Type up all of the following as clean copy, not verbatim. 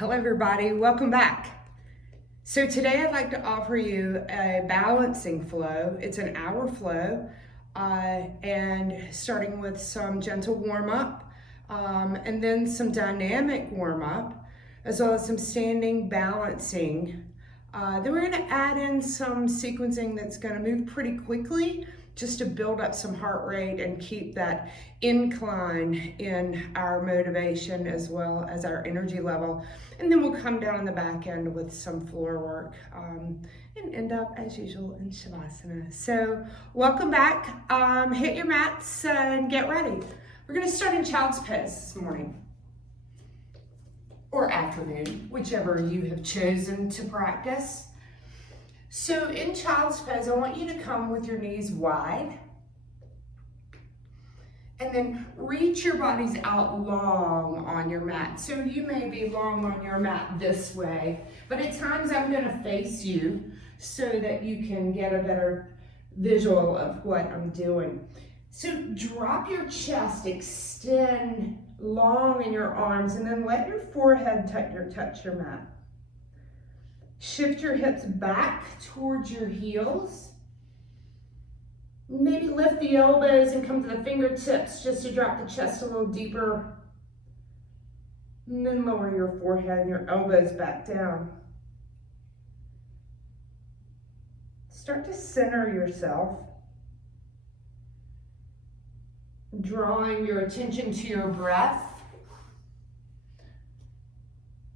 Hello everybody, welcome back. So today I'd like to offer you a balancing flow. It's an hour flow and starting with some gentle warm-up and then some dynamic warm-up as well as some standing balancing. Then we're going to add in some sequencing that's going to move pretty quickly just to build up some heart rate and keep that incline in our motivation as well as our energy level. And then we'll come down on the back end with some floor work and end up as usual in Shavasana. So welcome back. Hit your mats and get ready. We're going to start in Child's Pose this morning or afternoon, whichever you have chosen to practice. So in Child's Pose, I want you to come with your knees wide and then reach your bodies out long on your mat. So you may be long on your mat this way, but at times I'm going to face you so that you can get a better visual of what I'm doing. So drop your chest, extend long in your arms, and then let your forehead touch your mat. Shift your hips back towards your heels. Maybe lift the elbows and come to the fingertips just to drop the chest a little deeper. And then lower your forehead and your elbows back down. Start to center yourself, drawing your attention to your breath.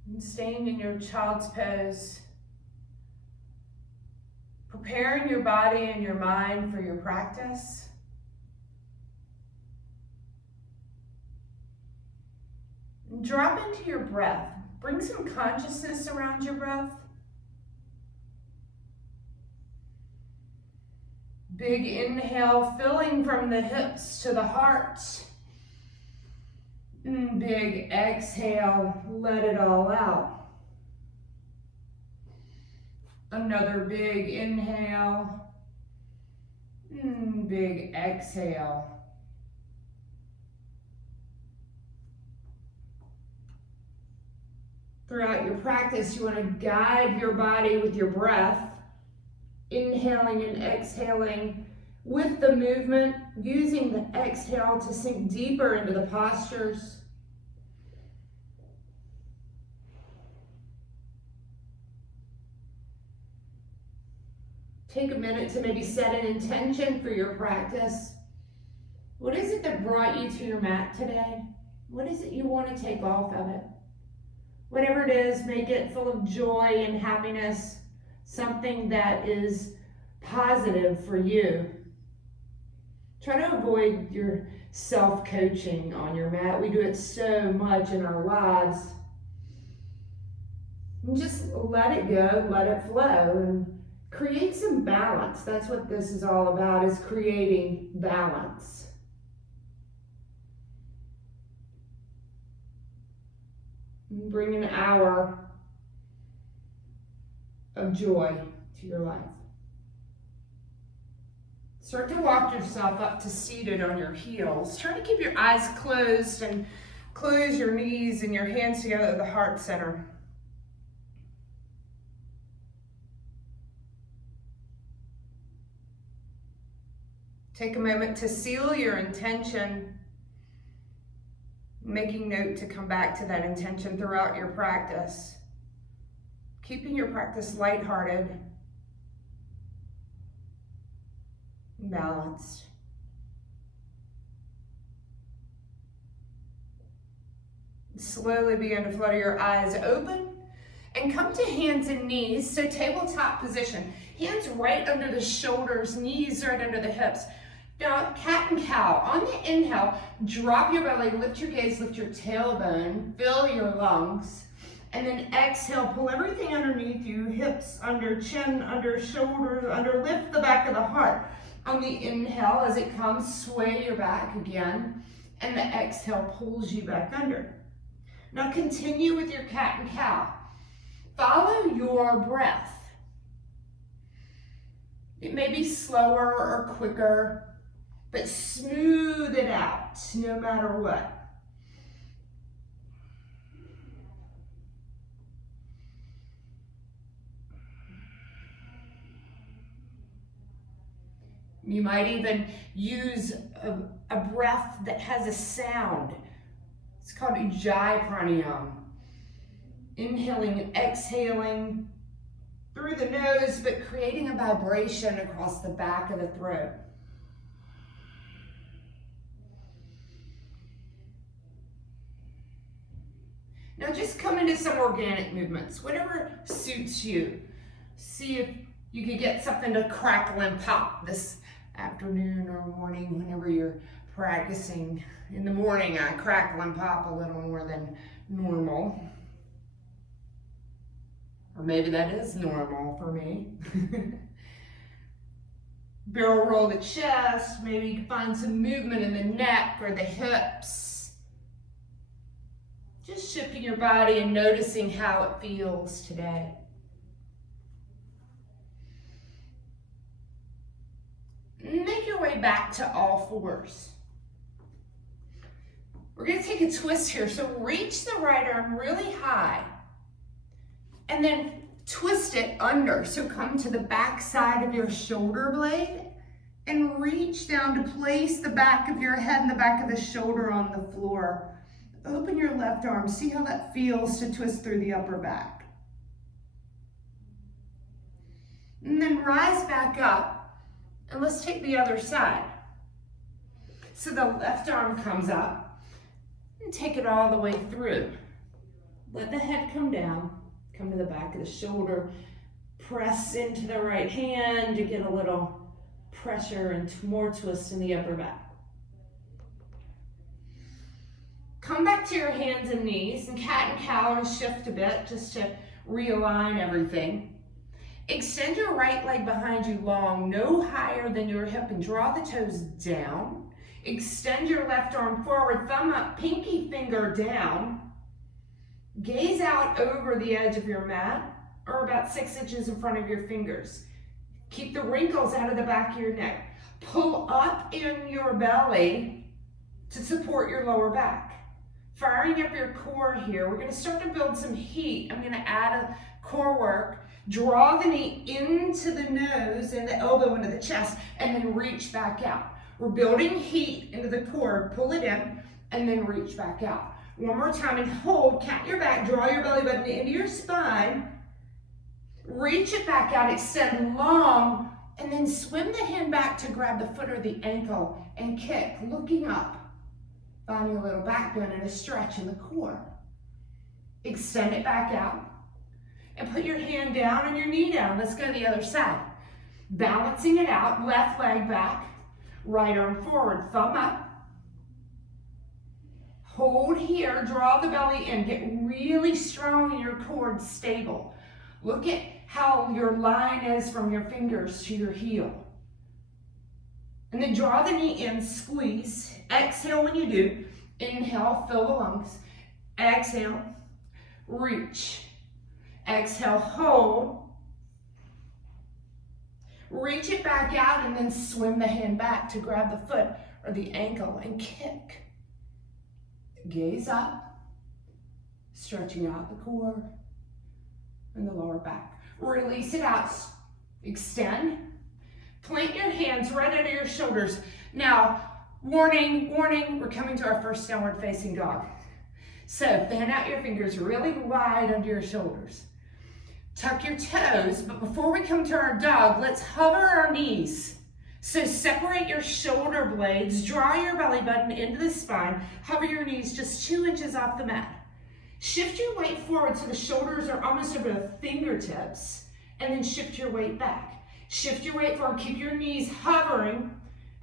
And staying in your Child's Pose. Preparing your body and your mind for your practice. Drop into your breath. Bring some consciousness around your breath. Big inhale, filling from the hips to the heart. Big exhale, let it all out. Another big inhale, big exhale. Throughout your practice, you want to guide your body with your breath, inhaling and exhaling with the movement, using the exhale to sink deeper into the postures. Take a minute to maybe set an intention for your practice. What is it that brought you to your mat today? What is it you want to take off of it? Whatever it is, make it full of joy and happiness, something that is positive for you. Try to avoid your self-coaching on your mat. We do it so much in our lives. And just let it go, let it flow, and create some balance. That's what this is all about, is creating balance. And bring an hour of joy to your life. Start to walk yourself up to seated on your heels. Try to keep your eyes closed and close your knees and your hands together at the heart center. Take a moment to seal your intention, making note to come back to that intention throughout your practice. Keeping your practice lighthearted and balanced. Slowly begin to flutter your eyes open and come to hands and knees, so tabletop position. Hands right under the shoulders, knees right under the hips. Now, cat and cow. On the inhale, drop your belly, lift your gaze, lift your tailbone, fill your lungs. And then exhale, pull everything underneath you, hips under, chin under, shoulders under, lift the back of the heart. On the inhale, as it comes, sway your back again. And the exhale pulls you back under. Now continue with your cat and cow. Follow your breath. It may be slower or quicker, but smooth it out no matter what. You might even use a breath that has a sound. It's called Ujjayi Pranayama. Inhaling and exhaling through the nose, but creating a vibration across the back of the throat. Now just come into some organic movements, whatever suits you. See if you could get something to crackle and pop this afternoon or morning whenever you're practicing. In the morning, I crackle and pop a little more than normal. Or maybe that is normal for me. Barrel roll the chest, maybe you can find some movement in the neck or the hips. Just shifting your body and noticing how it feels today. Make your way back to all fours. We're going to take a twist here. So reach the right arm really high and then twist it under. So come to the back side of your shoulder blade and reach down to place the back of your head and the back of the shoulder on the floor. Open your left arm. See how that feels to twist through the upper back. And then rise back up. And let's take the other side. So the left arm comes up and take it all the way through. Let the head come down, come to the back of the shoulder, press into the right hand to get a little pressure and more twist in the upper back. Come back to your hands and knees and cat and cow and shift a bit just to realign everything. Extend your right leg behind you long, no higher than your hip, and draw the toes down. Extend your left arm forward, thumb up, pinky finger down. Gaze out over the edge of your mat, or about 6 inches in front of your fingers. Keep the wrinkles out of the back of your neck. Pull up in your belly to support your lower back. Firing up your core here. We're going to start to build some heat. I'm going to add a core work. Draw the knee into the nose and the elbow into the chest, and then reach back out. We're building heat into the core. Pull it in, and then reach back out. One more time, and hold. Cat your back. Draw your belly button into your spine. Reach it back out. Extend long, and then swim the hand back to grab the foot or the ankle and kick, looking up. Finding a little back bend and a stretch in the core. Extend it back out. And put your hand down and your knee down. Let's go to the other side. Balancing it out, left leg back, right arm forward, thumb up. Hold here, draw the belly in, get really strong in your core and stable. Look at how your line is from your fingers to your heel. And then draw the knee in, squeeze. Exhale when you do. Inhale, fill the lungs. Exhale, reach. Exhale, hold. Reach it back out and then swim the hand back to grab the foot or the ankle and kick. Gaze up, stretching out the core and the lower back. Release it out, extend. Plant your hands right under your shoulders. Now, warning, warning, we're coming to our first downward facing dog. So fan out your fingers really wide under your shoulders. Tuck your toes, but before we come to our dog, let's hover our knees. So separate your shoulder blades, draw your belly button into the spine, hover your knees just 2 inches off the mat. Shift your weight forward so the shoulders are almost over the fingertips, and then shift your weight back. Shift your weight forward, keep your knees hovering,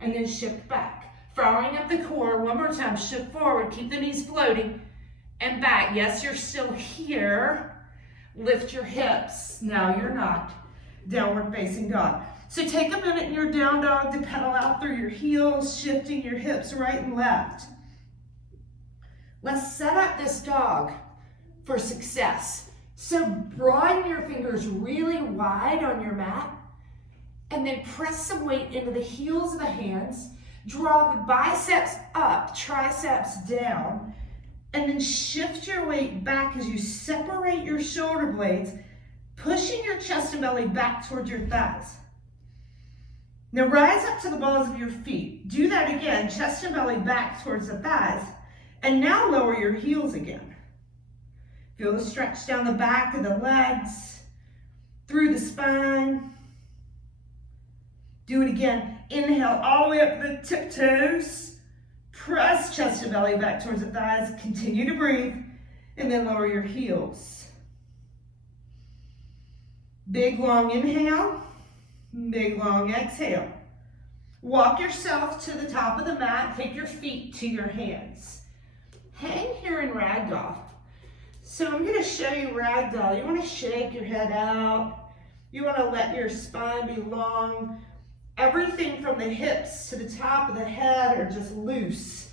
and then shift back. Firing up the core, one more time, shift forward, keep the knees floating, and back. Yes, you're still here. Lift your hips. Now you're not. Downward facing dog. So take a minute in your down dog to pedal out through your heels, shifting your hips right and left. Let's set up this dog for success. So broaden your fingers really wide on your mat and then press some weight into the heels of the hands. Draw the biceps up, triceps down, and then shift your weight back as you separate your shoulder blades, pushing your chest and belly back towards your thighs. Now rise up to the balls of your feet. Do that again, chest and belly back towards the thighs. And now lower your heels again. Feel the stretch down the back of the legs, through the spine. Do it again. Inhale all the way up the tiptoes. Press chest and belly back towards the thighs. Continue to breathe. And then lower your heels. Big long inhale. Big long exhale. Walk yourself to the top of the mat. Take your feet to your hands. Hang here in Ragdoll. So I'm going to show you Ragdoll. You want to shake your head out. You want to let your spine be long. Everything from the hips to the top of the head are just loose.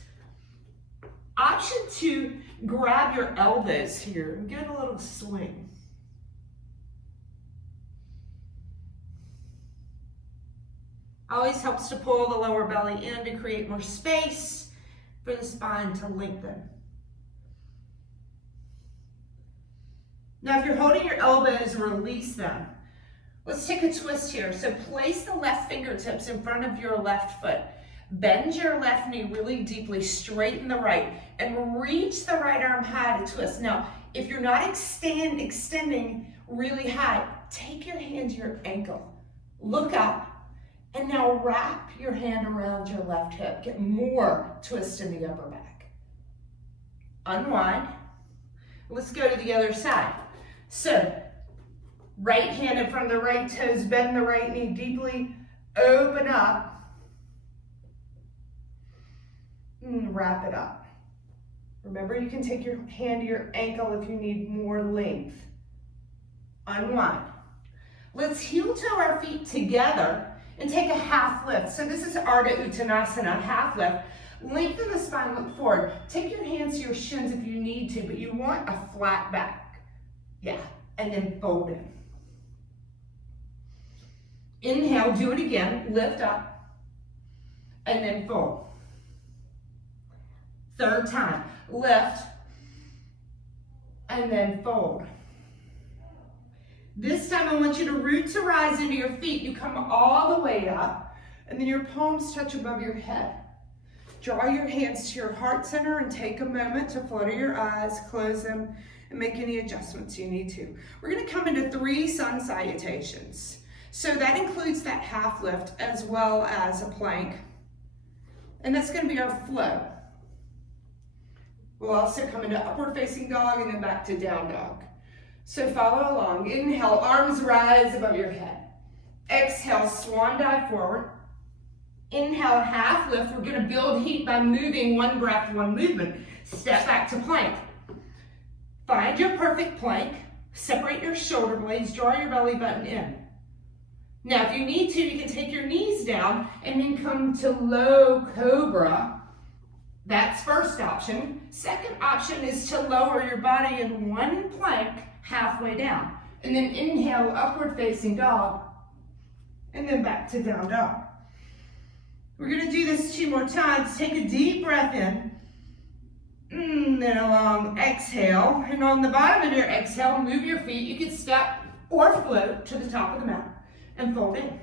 Option 2, grab your elbows here and get a little swing. Always helps to pull the lower belly in to create more space for the spine to lengthen. Now if you're holding your elbows, release them. Let's take a twist here. So place the left fingertips in front of your left foot. Bend your left knee really deeply, straighten the right, and reach the right arm high to twist. Now, if you're not extending really high, take your hand to your ankle. Look up, and now wrap your hand around your left hip. Get more twist in the upper back. Unwind. Let's go to the other side. So, right hand in front of the right toes, bend the right knee deeply, open up, and wrap it up. Remember, you can take your hand to your ankle if you need more length. Unwind. Let's heel toe our feet together and take a half lift. So this is Ardha Uttanasana, half lift. Lengthen the spine, look forward. Take your hands to your shins if you need to, but you want a flat back. Yeah, and then fold in. Inhale, do it again, lift up, and then fold. Third time, lift, and then fold. This time I want you to root to rise into your feet. You come all the way up, and then your palms touch above your head. Draw your hands to your heart center and take a moment to flutter your eyes, close them, and make any adjustments you need to. We're gonna come into 3 sun salutations. So that includes that half lift as well as a plank. And that's gonna be our flow. We'll also come into upward facing dog and then back to down dog. So follow along. Inhale, arms rise above your head. Exhale, swan dive forward. Inhale, half lift. We're gonna build heat by moving one breath, one movement. Step back to plank. Find your perfect plank. Separate your shoulder blades, draw your belly button in. Now, if you need to, you can take your knees down and then come to low cobra. That's first option. Second option is to lower your body in one plank halfway down. And then inhale, upward facing dog. And then back to down dog. We're gonna do this 2 more times. Take a deep breath in. Then a long exhale. And on the bottom of your exhale, move your feet. You can step or float to the top of the mat and fold in.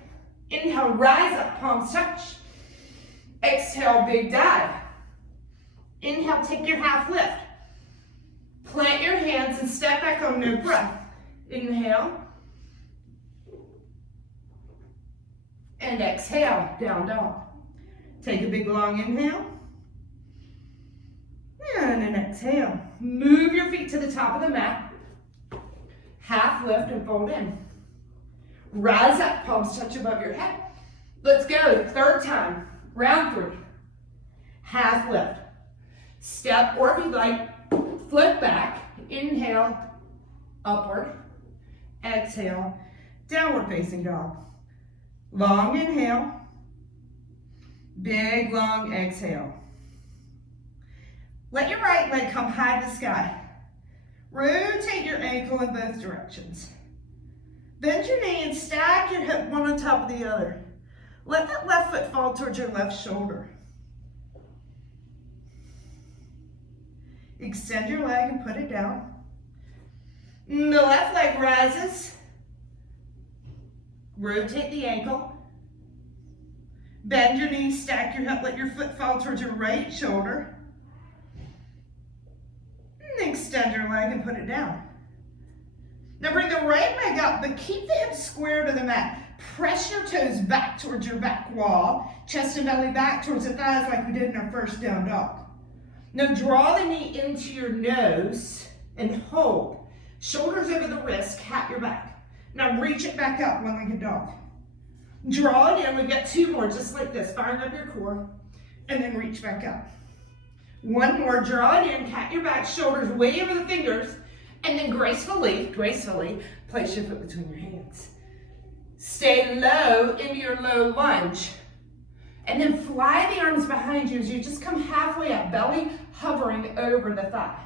Inhale, rise up, palms touch. Exhale, big dive. Inhale, take your half lift. Plant your hands and step back on no breath. Inhale. And exhale, down dog. Take a big long inhale. And an exhale. Move your feet to the top of the mat. Half lift and fold in. Rise up, palms touch above your head. Let's go, third time, round 3. Half lift. Step, or if you'd like, flip back. Inhale, upward. Exhale, downward facing dog. Long inhale. Big, long exhale. Let your right leg come high to the sky. Rotate your ankle in both directions. Bend your knee and stack your hip one on top of the other. Let that left foot fall towards your left shoulder. Extend your leg and put it down. The left leg rises. Rotate the ankle. Bend your knees, stack your hip, let your foot fall towards your right shoulder. And extend your leg and put it down. Now bring the right leg up, but keep the hips square to the mat. Press your toes back towards your back wall. Chest and belly back towards the thighs like we did in our first down dog. Now draw the knee into your nose and hold. Shoulders over the wrist, cat your back. Now reach it back up, one-legged dog. Draw it in, we've got 2 more, just like this, firing up your core, and then reach back up. 1 more, draw it in, cat your back, shoulders way over the fingers, and then gracefully, place your foot between your hands. Stay low into your low lunge. And then fly the arms behind you as you just come halfway up, belly hovering over the thigh.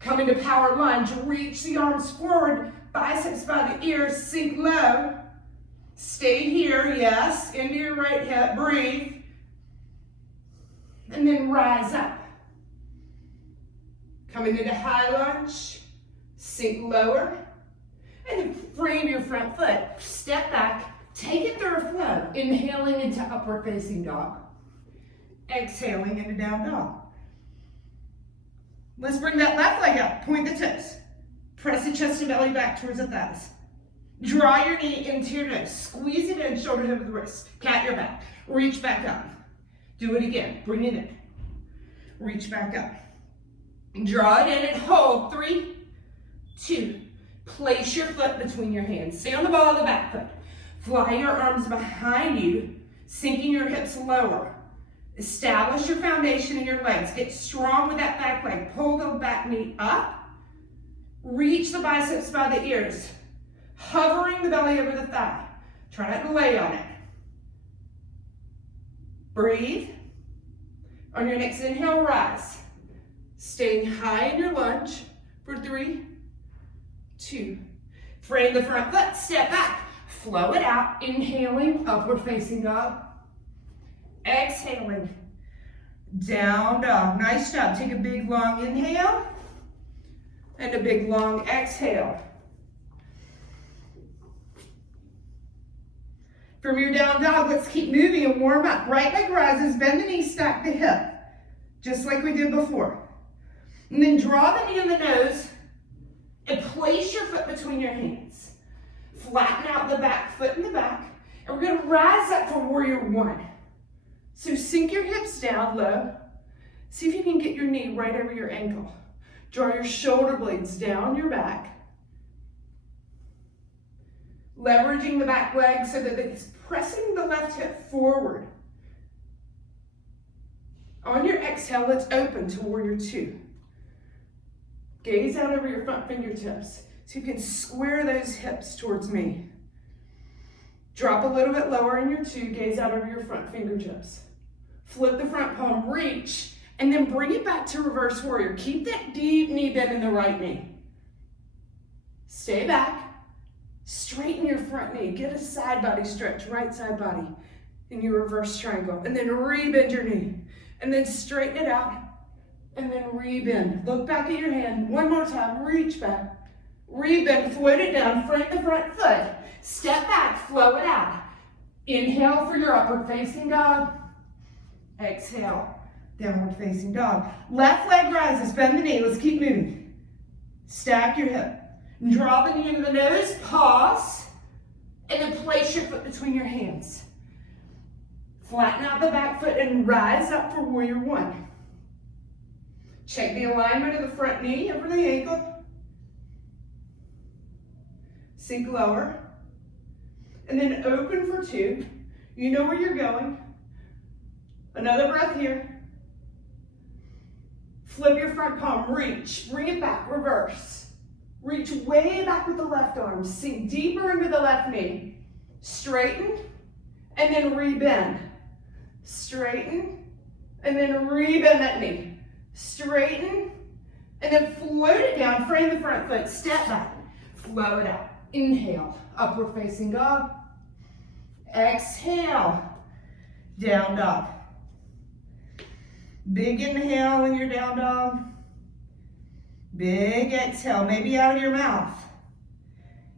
Come into power lunge, reach the arms forward, biceps by the ears, sink low. Stay here, yes, into your right hip, breathe. And then rise up. Coming into high lunge, sink lower. And then frame your front foot, step back, take it through a flow, inhaling into upward facing dog, exhaling into down dog. Let's bring that left leg up, point the toes, press the chest and belly back towards the thighs. Draw your knee into your nose, squeeze it in, shoulders over the wrist, cat your back, reach back up. Do it again, bring it in, reach back up. Draw it in and hold, 3, 2, place your foot between your hands. Stay on the ball of the back foot. Fly your arms behind you, sinking your hips lower. Establish your foundation in your legs. Get strong with that back leg. Pull the back knee up. Reach the biceps by the ears. Hovering the belly over the thigh. Try not to lay on it. Breathe. On your next inhale, rise. Staying high in your lunge for 3, 2. Frame the front foot, step back. Flow it out, inhaling, upward facing dog. Exhaling, down dog. Nice job. Take a big long inhale and a big long exhale. From your down dog, let's keep moving and warm up. Right leg rises, bend the knee, stack the hip, just like we did before. And then draw the knee in the nose and place your foot between your hands. Flatten out the back foot in the back, and we're going to rise up for warrior 1. So sink your hips down low. See if you can get your knee right over your ankle. Draw your shoulder blades down your back. Leveraging the back leg so that it's pressing the left hip forward. On your exhale, let's open to warrior 2. Gaze out over your front fingertips so you can square those hips towards me. Drop a little bit lower in your 2, gaze out over your front fingertips. Flip the front palm, reach, and then bring it back to reverse warrior. Keep that deep knee bend in the right knee. Stay back, straighten your front knee, get a side body stretch, right side body in your reverse triangle, and then re-bend your knee, and then straighten it out, and then re-bend. Look back at your hand, one more time, reach back, re-bend, float it down, frame the front foot, step back, flow it out. Inhale for your upward facing dog, exhale, downward facing dog. Left leg rises, bend the knee, let's keep moving. Stack your hip. Draw the knee into the nose, pause, and then place your foot between your hands. Flatten out the back foot and rise up for warrior 1. Check the alignment of the front knee over the ankle. Sink lower. And then open for 2. You know where you're going. Another breath here. Flip your front palm, reach, bring it back, reverse. Reach way back with the left arm, sink deeper into the left knee. Straighten, and then re-bend. Straighten, and then re-bend that knee. Straighten, and then float it down, frame the front foot, step back, flow it out. Inhale, upward facing dog. Exhale, down dog. Big inhale when you're down dog. Big exhale, maybe out of your mouth.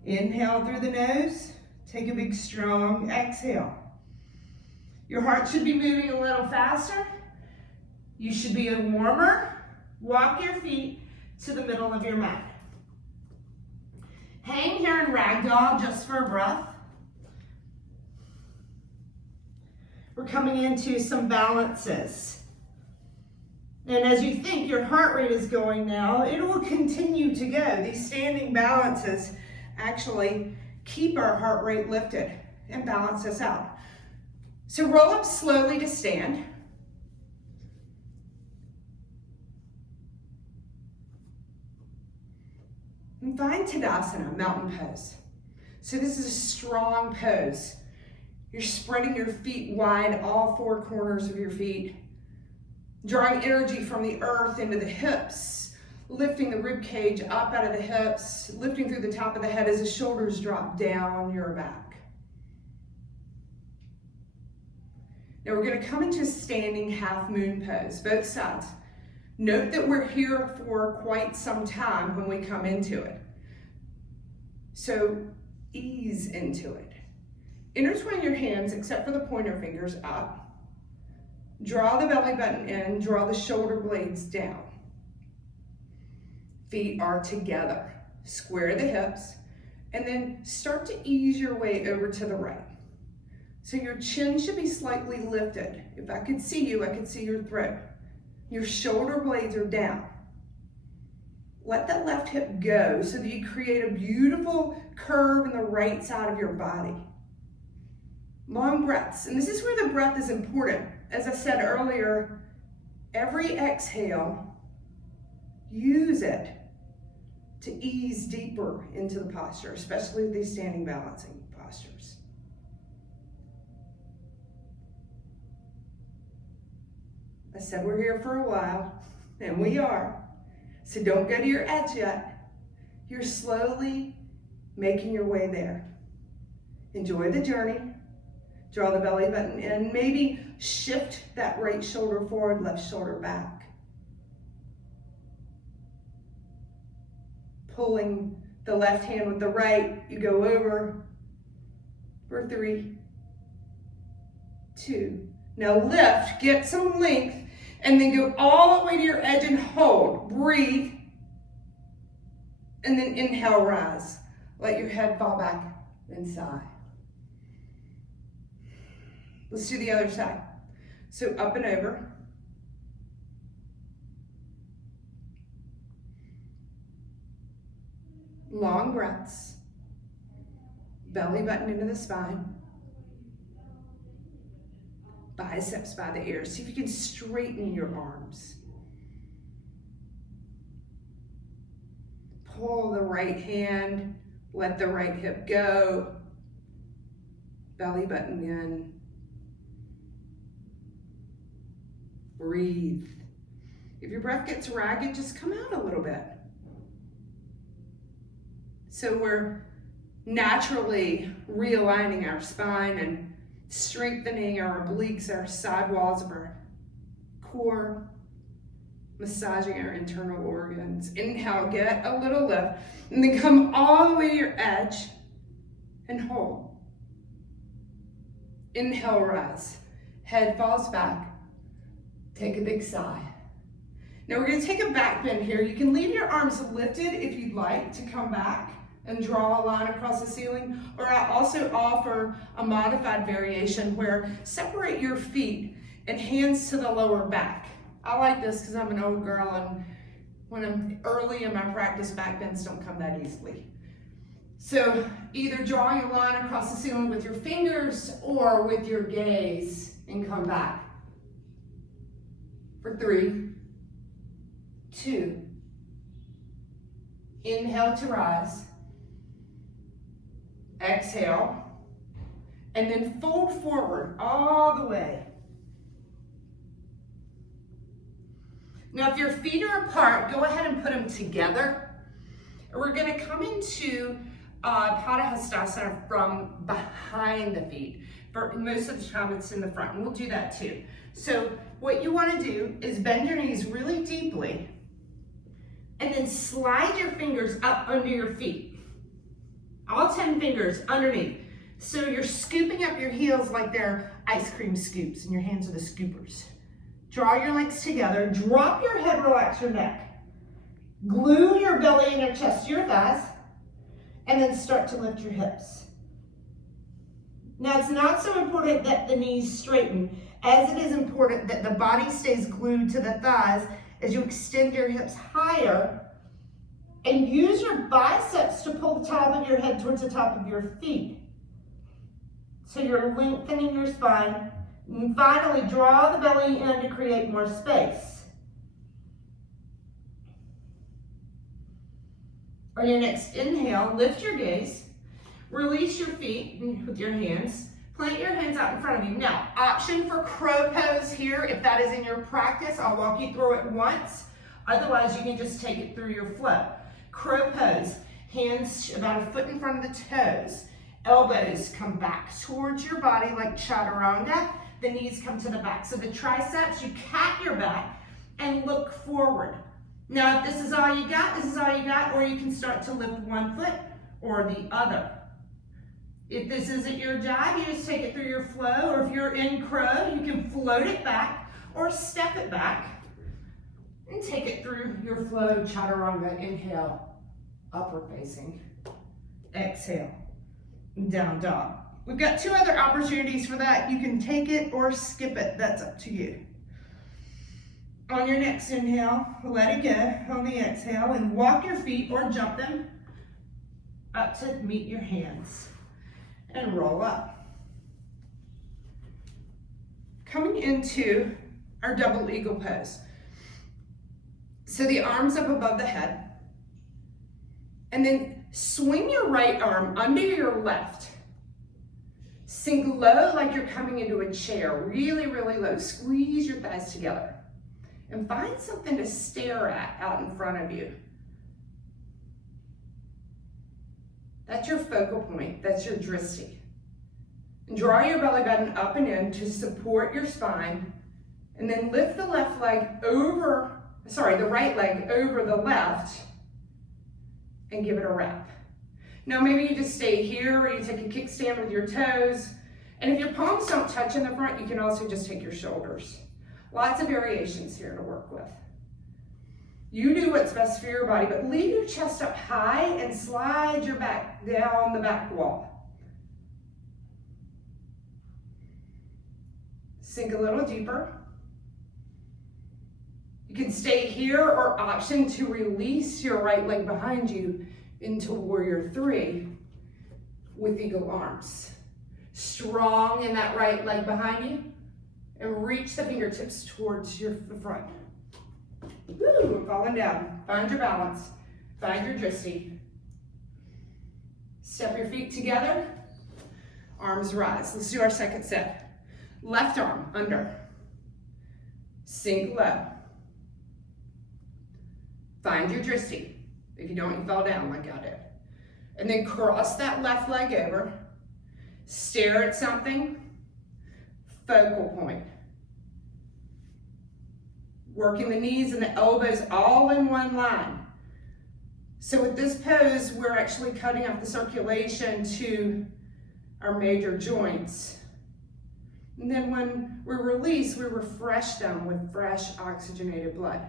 Inhale through the nose. Take a big strong exhale. Your heart should be moving a little faster. You should be warmer. Walk your feet to the middle of your mat. Hang here in Ragdoll just for a breath. We're coming into some balances. And as you think your heart rate is going now, it will continue to go. These standing balances actually keep our heart rate lifted and balance us out. So roll up slowly to stand. And find Tadasana, mountain pose. So this is a strong pose. You're spreading your feet wide, all four corners of your feet, drawing energy from the earth into the hips, lifting the rib cage up out of the hips, lifting through the top of the head as the shoulders drop down your back. Now we're going to come into a standing half moon pose, both sides. Note that we're here for quite some time when we come into it. So ease into it. Intertwine your hands, except for the pointer fingers, up. Draw the belly button in, draw the shoulder blades down. Feet are together. Square the hips, and then start to ease your way over to the right. So your chin should be slightly lifted. If I could see you, I could see your throat. Your shoulder blades are down. Let that left hip go so that you create a beautiful curve in the right side of your body. Long breaths, and this is where the breath is important. As I said earlier, every exhale, use it to ease deeper into the posture, especially these standing balancing postures. I said we're here for a while, and we are. So don't go to your edge yet. You're slowly making your way there. Enjoy the journey. Draw the belly button in. Maybe shift that right shoulder forward, left shoulder back. Pulling the left hand with the right, you go over for 3, 2. Now lift, get some length, and then go all the way to your edge and hold. Breathe. And then inhale, rise. Let your head fall back and sigh. Let's do the other side. So up and over. Long breaths. Belly button into the spine. Biceps by the ears. See if you can straighten your arms. Pull the right hand, let the right hip go. Belly button in. Breathe. If your breath gets ragged, just come out a little bit. So we're naturally realigning our spine and strengthening our obliques, our side walls of our core, massaging our internal organs. Inhale, get a little lift, and then come all the way to your edge and hold. Inhale, rise. Head falls back. Take a big sigh. Now we're going to take a back bend here. You can leave your arms lifted if you'd like to come back and draw a line across the ceiling, or I also offer a modified variation where separate your feet and hands to the lower back. I like this because I'm an old girl, and when I'm early in my practice, back bends don't come that easily. So either drawing a line across the ceiling with your fingers or with your gaze and come back. For 3, 2, inhale to rise. Exhale, and then fold forward all the way. Now, if your feet are apart, go ahead and put them together. We're going to come into Tadasana from behind the feet. For most of the time, it's in the front, and we'll do that too. So what you want to do is bend your knees really deeply, and then slide your fingers up under your feet. All 10 fingers underneath. So you're scooping up your heels like they're ice cream scoops, and your hands are the scoopers. Draw your legs together, drop your head, relax your neck. Glue your belly and your chest to your thighs, and then start to lift your hips. Now, it's not so important that the knees straighten as it is important that the body stays glued to the thighs as you extend your hips higher and use your biceps to pull the top of your head towards the top of your feet. So you're lengthening your spine. And finally, draw the belly in to create more space. On your next inhale, lift your gaze. Release your feet with your hands. Plant your hands out in front of you. Now, option for crow pose here. If that is in your practice, I'll walk you through it once. Otherwise, you can just take it through your flow. Crow pose, hands about a foot in front of the toes. Elbows come back towards your body like Chaturanga. The knees come to the back. So the triceps, you cat your back and look forward. Now, if this is all you got, this is all you got, or you can start to lift one foot or the other. If this isn't your job, you just take it through your flow, or if you're in crow, you can float it back or step it back and take it through your flow. Chaturanga, inhale, upward facing. Exhale, down dog. We've got two other opportunities for that. You can take it or skip it, that's up to you. On your next inhale, let it go on the exhale and walk your feet or jump them up to meet your hands. And roll up. Coming into our double eagle pose. So the arms up above the head. And then swing your right arm under your left. Sink low like you're coming into a chair, really, really low. Squeeze your thighs together. And find something to stare at out in front of you. That's your focal point, that's your drishti. And draw your belly button up and in to support your spine, and then lift the left leg over, the right leg over the left, and give it a wrap. Now maybe you just stay here, or you take a kickstand with your toes, and if your palms don't touch in the front, you can also just take your shoulders. Lots of variations here to work with. You do what's best for your body, but leave your chest up high and slide your back down the back wall. Sink a little deeper. You can stay here or option to release your right leg behind you into warrior three with eagle arms. Strong in that right leg behind you, and reach the fingertips towards the front. Woo, I'm falling down. Find your balance. Find your drishti. Step your feet together. Arms rise. Let's do our second set. Left arm under. Sink low. Find your drishti. If you don't, you fall down like I did. And then cross that left leg over. Stare at something. Focal point. Working the knees and the elbows all in one line. So with this pose, we're actually cutting off the circulation to our major joints. And then when we release, we refresh them with fresh oxygenated blood.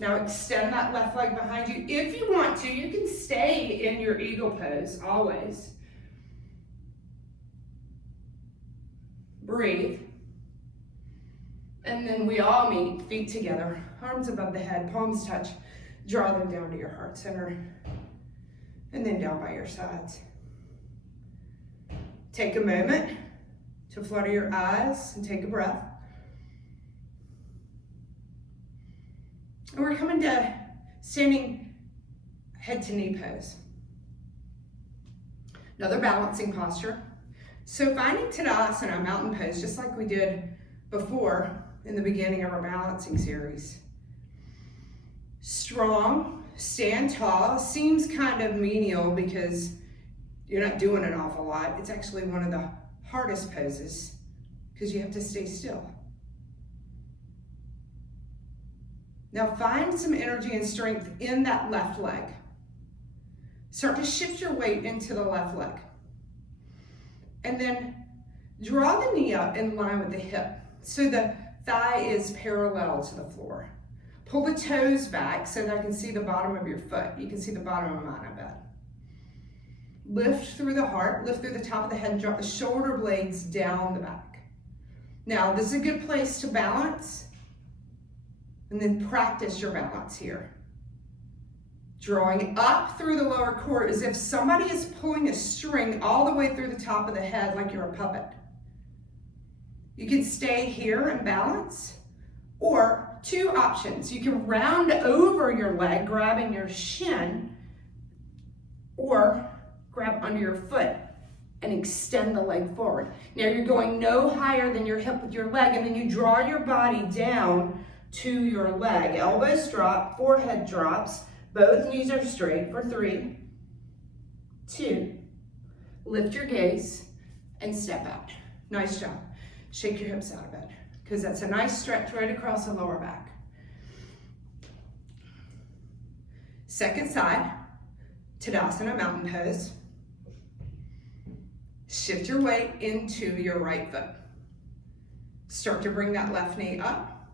Now extend that left leg behind you. If you want to, you can stay in your eagle pose, always. Breathe. And then we all meet, feet together, arms above the head, palms touch. Draw them down to your heart center, and then down by your sides. Take a moment to flutter your eyes and take a breath. And we're coming to standing head to knee pose. Another balancing posture. So finding Tadasana, mountain pose, just like we did before in the beginning of our balancing series. Strong, stand tall. Seems kind of menial because you're not doing an awful lot. It's actually one of the hardest poses because you have to stay still. Now find some energy and strength in that left leg. Start to shift your weight into the left leg. And then draw the knee up in line with the hip, so the thigh is parallel to the floor. Pull the toes back so that I can see the bottom of your foot. You can see the bottom of mine, I bet. Lift through the heart, lift through the top of the head, and drop the shoulder blades down the back. Now, this is a good place to balance, and then practice your balance here. Drawing up through the lower core as if somebody is pulling a string all the way through the top of the head like you're a puppet. You can stay here and balance, or two options. You can round over your leg, grabbing your shin, or grab under your foot and extend the leg forward. Now you're going no higher than your hip with your leg, and then you draw your body down to your leg. Elbows drop, forehead drops, both knees are straight for 3, 2, lift your gaze and step out. Nice job. Shake your hips out a bit, because that's a nice stretch right across the lower back. Second side, Tadasana, mountain pose. Shift your weight into your right foot. Start to bring that left knee up,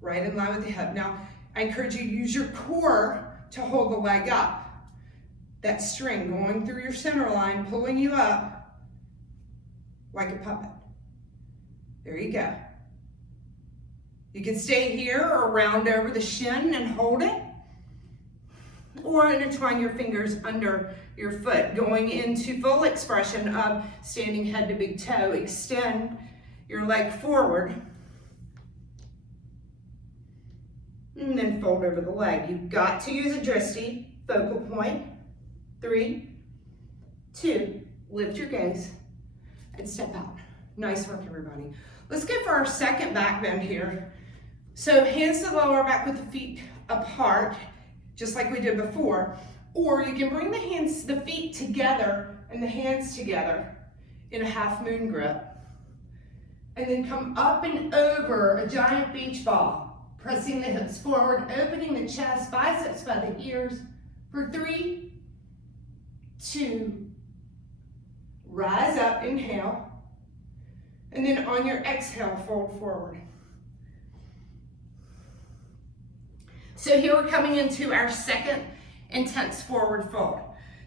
right in line with the hip. Now, I encourage you to use your core to hold the leg up. That string going through your center line, pulling you up like a puppet. There you go. You can stay here or round over the shin and hold it, or intertwine your fingers under your foot, going into full expression of standing head to big toe. Extend your leg forward, and then fold over the leg. You've got to use a drishti, focal point. 3, 2, lift your gaze and step out. Nice work, everybody. Let's go for our second back bend here. So hands to the lower back with the feet apart, just like we did before. Or you can bring the feet together and the hands together in a half moon grip. And then come up and over a giant beach ball, pressing the hips forward, opening the chest, biceps by the ears for 3, 2, rise up, inhale. And then on your exhale, fold forward. So here we're coming into our second intense forward fold.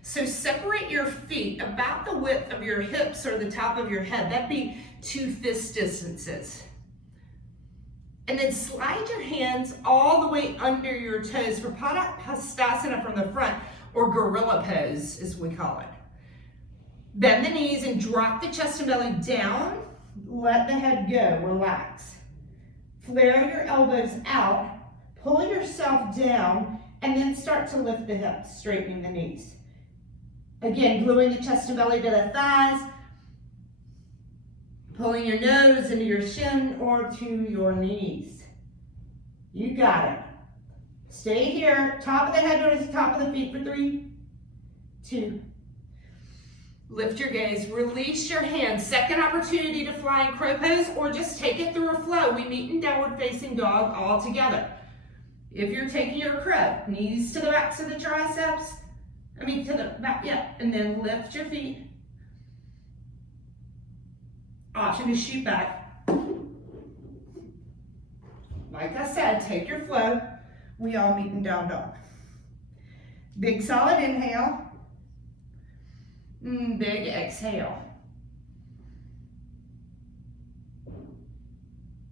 So separate your feet about the width of your hips or the top of your head. That'd be 2 fist distances. And then slide your hands all the way under your toes for Tadasana from the front, or gorilla pose as we call it. Bend the knees and drop the chest and belly down. Let the head go, relax. Flare your elbows out, pull yourself down, and then start to lift the hips, straightening the knees. Again, gluing the chest and belly to the thighs, pulling your nose into your shin or to your knees. You got it. Stay here, top of the head towards the top of the feet for 3, 2, lift your gaze, release your hands. Second opportunity to fly in crow pose, or just take it through a flow. We meet in downward facing dog all together. If you're taking your crow, knees to the backs of the triceps, to the back, yeah, and then lift your feet. Option to shoot back. Like I said, take your flow. We all meet in down dog. Big solid inhale. Big exhale.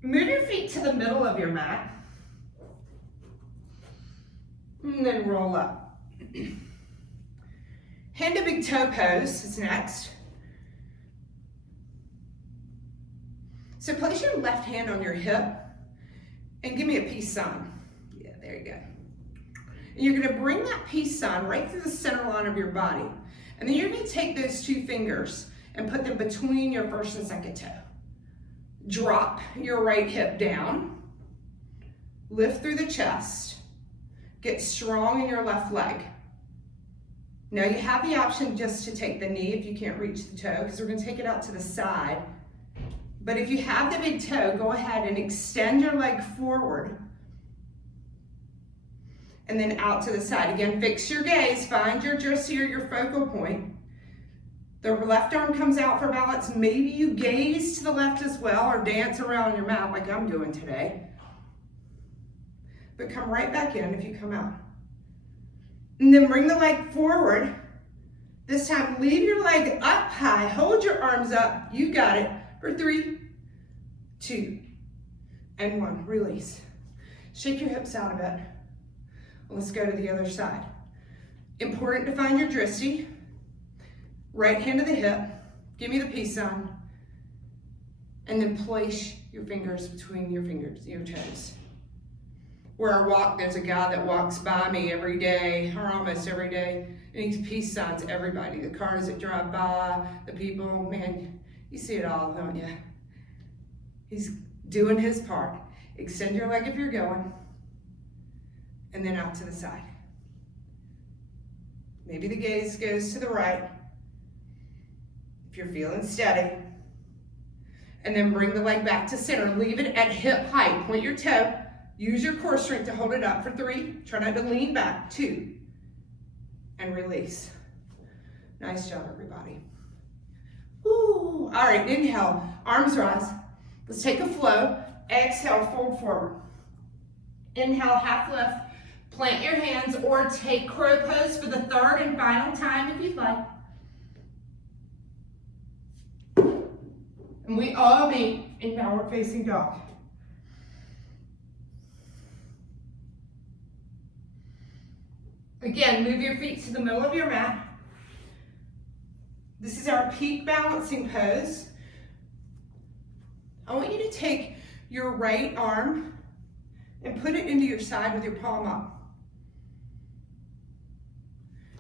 Move your feet to the middle of your mat. And then roll up. Hand to big toe pose is next. So place your left hand on your hip and give me a peace sign. Yeah, there you go. And you're gonna bring that peace sign right through the center line of your body. And then you're gonna take those 2 fingers and put them between your first and second toe. Drop your right hip down. Lift through the chest. Get strong in your left leg. Now you have the option just to take the knee if you can't reach the toe, because we're gonna take it out to the side. But if you have the big toe, go ahead and extend your leg forward. And then out to the side. Again, fix your gaze, find your drishti or your focal point. The left arm comes out for balance. Maybe you gaze to the left as well or dance around your mat like I'm doing today. But come right back in if you come out. And then bring the leg forward. This time, leave your leg up high. Hold your arms up. You got it. For 3, 2, and 1. Release. Shake your hips out a bit. Let's go to the other side. Important to find your drishti. Right hand to the hip. Give me the peace sign. And then place your fingers between your toes. Where I walk, there's a guy that walks by me every day, or almost every day, and he peace signs everybody. The cars that drive by, the people, man, you see it all, don't you? He's doing his part. Extend your leg if you're going, and then out to the side. Maybe the gaze goes to the right, if you're feeling steady. And then bring the leg back to center. Leave it at hip height. Point your toe. Use your core strength to hold it up for 3. Try not to lean back. 2. And release. Nice job, everybody. Woo. All right, inhale. Arms rise. Let's take a flow. Exhale, fold forward. Inhale, half lift. Plant your hands or take crow pose for the 3rd and final time if you'd like. And we all meet in downward facing dog. Again, move your feet to the middle of your mat. This is our peak balancing pose. I want you to take your right arm and put it into your side with your palm up.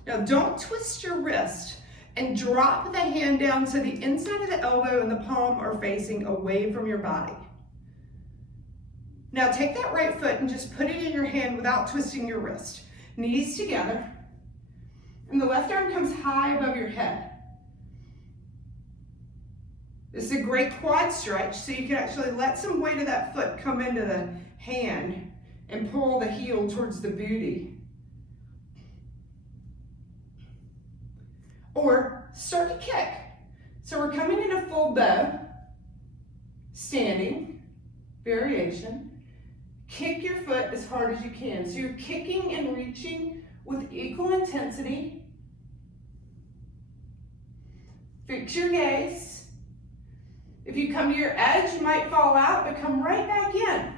Now don't twist your wrist and drop the hand down so the inside of the elbow and the palm are facing away from your body. Now take that right foot and just put it in your hand without twisting your wrist. Knees together, and the left arm comes high above your head. This is a great quad stretch, so you can actually let some weight of that foot come into the hand and pull the heel towards the booty. Or start to kick. So we're coming in a full bow, standing, variation. Kick your foot as hard as you can. So you're kicking and reaching with equal intensity. Fix your gaze. If you come to your edge, you might fall out, but come right back in.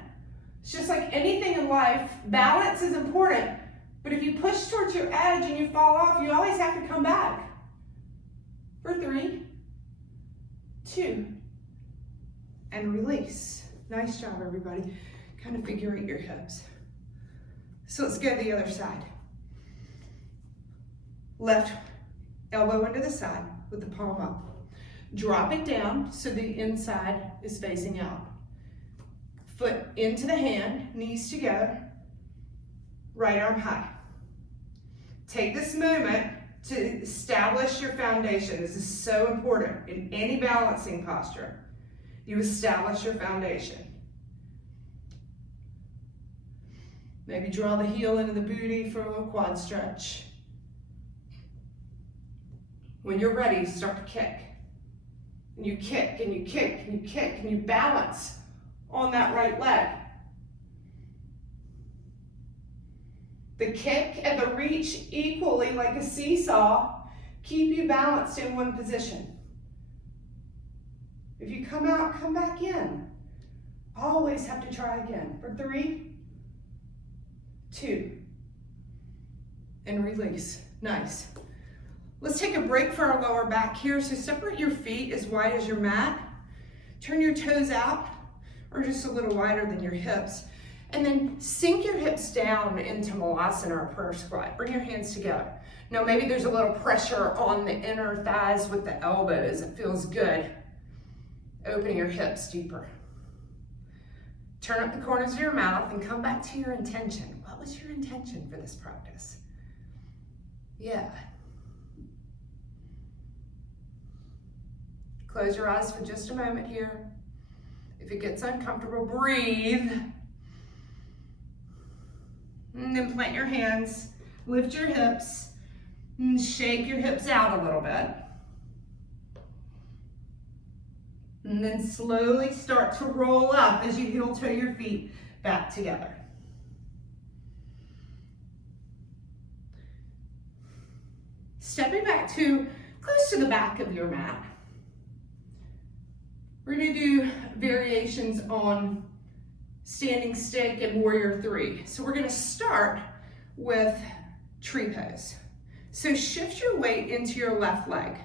It's just like anything in life, balance is important, but if you push towards your edge and you fall off, you always have to come back. For 3, 2, and release. Nice job, everybody. Kind of figure eight your hips. So let's go to the other side. Left elbow into the side with the palm up. Drop it down so the inside is facing out. Foot into the hand, knees together, right arm high. Take this moment to establish your foundation. This is so important in any balancing posture. You establish your foundation. Maybe draw the heel into the booty for a little quad stretch. When you're ready, start to kick. And you kick, and you kick, and you kick, and you balance on that right leg. The kick and the reach equally, like a seesaw, keep you balanced in one position. If you come out, come back in. Always have to try again. For 3, 2, and release. Nice. Let's take a break for our lower back here. So separate your feet as wide as your mat. Turn your toes out, or just a little wider than your hips. And then sink your hips down into Malasana or prayer squat. Bring your hands together. Now maybe there's a little pressure on the inner thighs with the elbows. It feels good. Opening your hips deeper. Turn up the corners of your mouth and come back to your intention. What was your intention for this practice? Yeah. Close your eyes for just a moment here. If it gets uncomfortable, breathe. And then plant your hands, lift your hips, and shake your hips out a little bit. And then slowly start to roll up as you heel toe your feet back together. Stepping back to close to the back of your mat. We're going to do variations on standing stick and warrior three. So we're going to start with tree pose. So shift your weight into your left leg.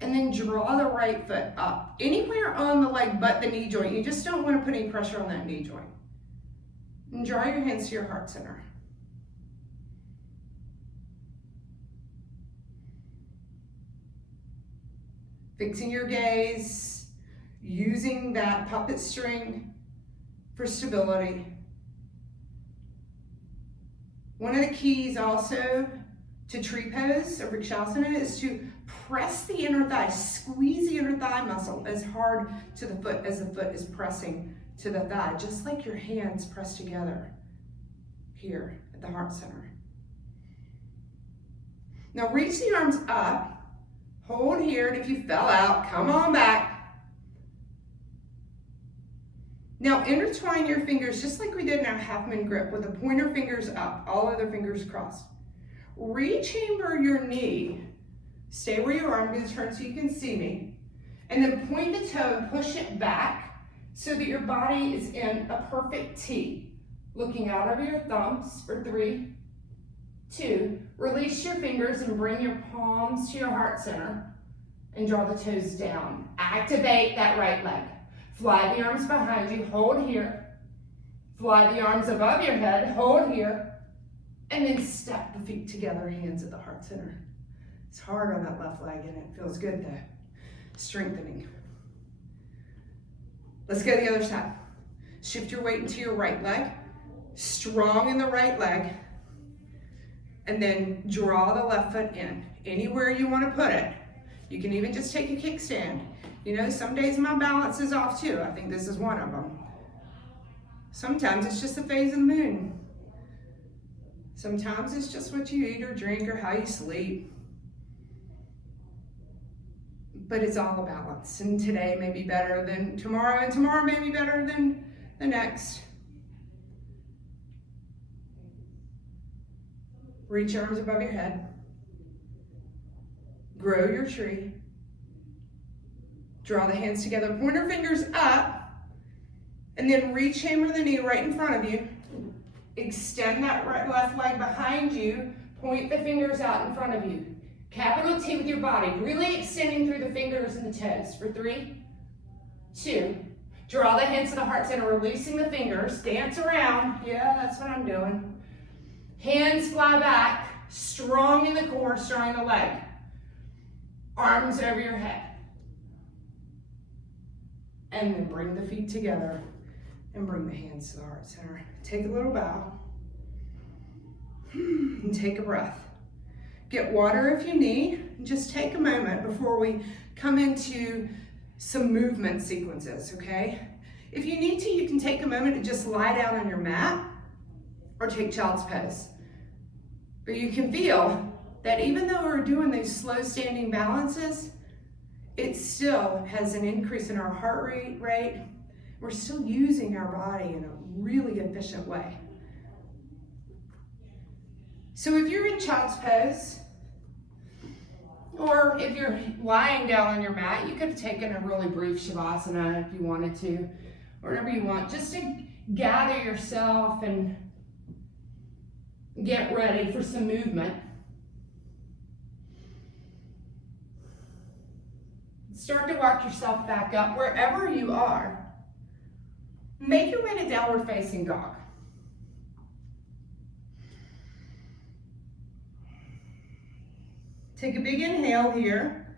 And then draw the right foot up. Anywhere on the leg but the knee joint. You just don't want to put any pressure on that knee joint. And draw your hands to your heart center. Fixing your gaze, using that puppet string for stability. One of the keys also to tree pose or Vrikshasana is to press the inner thigh, squeeze the inner thigh muscle as hard to the foot as the foot is pressing to the thigh, just like your hands press together here at the heart center. Now reach the arms up. Hold here, and if you fell out, come on back. Now intertwine your fingers just like we did in our half-moon grip with the pointer fingers up, all other fingers crossed. Rechamber your knee. Stay where you are. I'm going to turn so you can see me. And then point the toe and push it back so that your body is in a perfect T. Looking out over your thumbs for 3, 2, release your fingers and bring your palms to your heart center and draw the toes down. Activate that right leg. Fly the arms behind you, hold here. Fly the arms above your head, hold here. And then step the feet together, hands at the heart center. It's hard on that left leg and it feels good though. Strengthening. Let's go to the other side. Shift your weight into your right leg. Strong in the right leg. And then draw the left foot in. Anywhere you want to put it. You can even just take a kickstand. You know, some days my balance is off too. I think this is one of them. Sometimes it's just the phase of the moon. Sometimes it's just what you eat or drink or how you sleep. But it's all a balance. And today may be better than tomorrow, and tomorrow may be better than the next. Reach your arms above your head. Grow your tree. Draw the hands together, pointer fingers up, and then rechamber the knee right in front of you. Extend that left leg behind you. Point the fingers out in front of you. Capital T with your body, really extending through the fingers and the toes for 3, 2. Draw the hands to the heart center, releasing the fingers. Dance around. Yeah, that's what I'm doing. Hands fly back, strong in the core, strong in the leg. Arms over your head. And then bring the feet together and bring the hands to the heart center. Take a little bow. And take a breath. Get water if you need. Just take a moment before we come into some movement sequences, okay? If you need to, you can take a moment and just lie down on your mat or take child's pose. But you can feel that even though we're doing these slow standing balances, it still has an increase in our heart rate. We're still using our body in a really efficient way. So if you're in child's pose, or if you're lying down on your mat, you could have taken a really brief shavasana if you wanted to, or whatever you want, just to gather yourself and get ready for some movement. Start to walk yourself back up wherever you are. Make your way to downward facing dog. Take a big inhale here.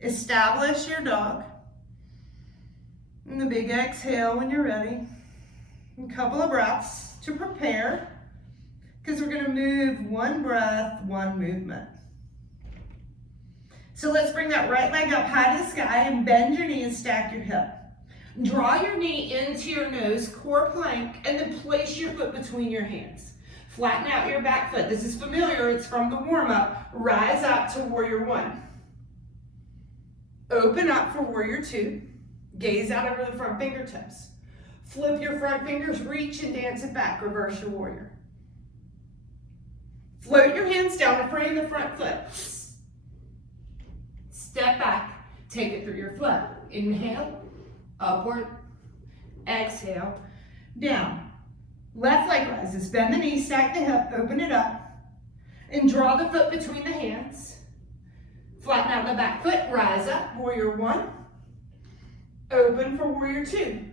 Establish your dog. And the big exhale when you're ready. A couple of breaths to prepare, because we're going to move one breath, one movement. So let's bring that right leg up high to the sky and bend your knee and stack your hip. Draw your knee into your nose, core plank, and then place your foot between your hands. Flatten out your back foot. This is familiar, it's from the warm-up. Rise up to warrior one. Open up for warrior two. Gaze out over the front fingertips. Flip your front fingers, reach and dance it back. Reverse your warrior. Float your hands down to frame the front foot. Step back, take it through your flow. Inhale, upward, exhale, down. Left leg rises, bend the knee, stack the hip, open it up, and draw the foot between the hands. Flatten out the back foot, rise up, warrior one. Open for warrior two.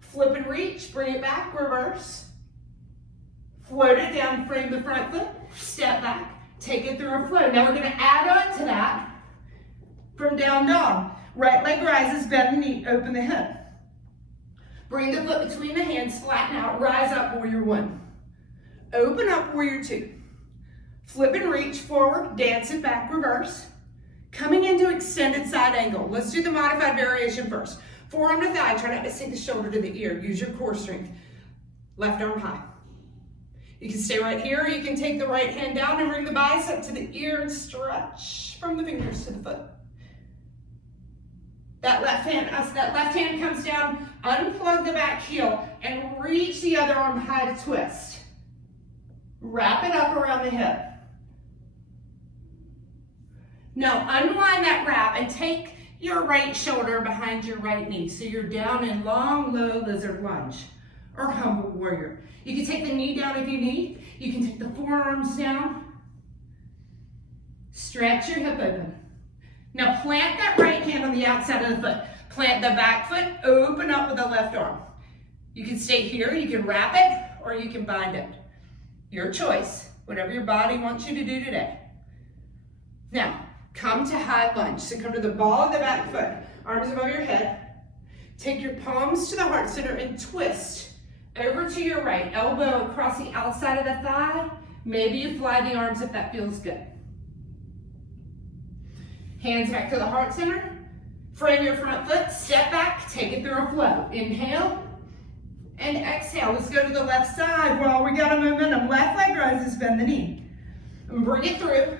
Flip and reach, bring it back, reverse. Float it down, frame the front foot, step back, take it through a flow. Now we're gonna add on to that from down dog. Right leg rises, bend the knee, open the hip. Bring the foot between the hands, flatten out, rise up, warrior one. Open up, warrior two. Flip and reach forward, dance it back, reverse. Coming into extended side angle. Let's do the modified variation first. Forearm to thigh, try not to sink the shoulder to the ear. Use your core strength. Left arm high. You can stay right here, or you can take the right hand down and bring the bicep to the ear and stretch from the fingers to the foot. That left hand comes down, unplug the back heel, and reach the other arm high to twist. Wrap it up around the hip. Now unwind that wrap and take your right shoulder behind your right knee. So you're down in long, low lizard lunge or humble warrior. You can take the knee down if you need. You can take the forearms down. Stretch your hip open. Now plant that right hand on the outside of the foot. Plant the back foot, open up with the left arm. You can stay here, you can wrap it, or you can bind it. Your choice, whatever your body wants you to do today. Now, come to high lunge. So come to the ball of the back foot, arms above your head. Take your palms to the heart center and twist over to your right. Elbow across the outside of the thigh. Maybe you fly the arms if that feels good. Hands back to the heart center. Frame your front foot, step back, take it through a flow. Inhale and exhale. Let's go to the left side. Well, we got a momentum. Left leg rises, bend the knee. And bring it through.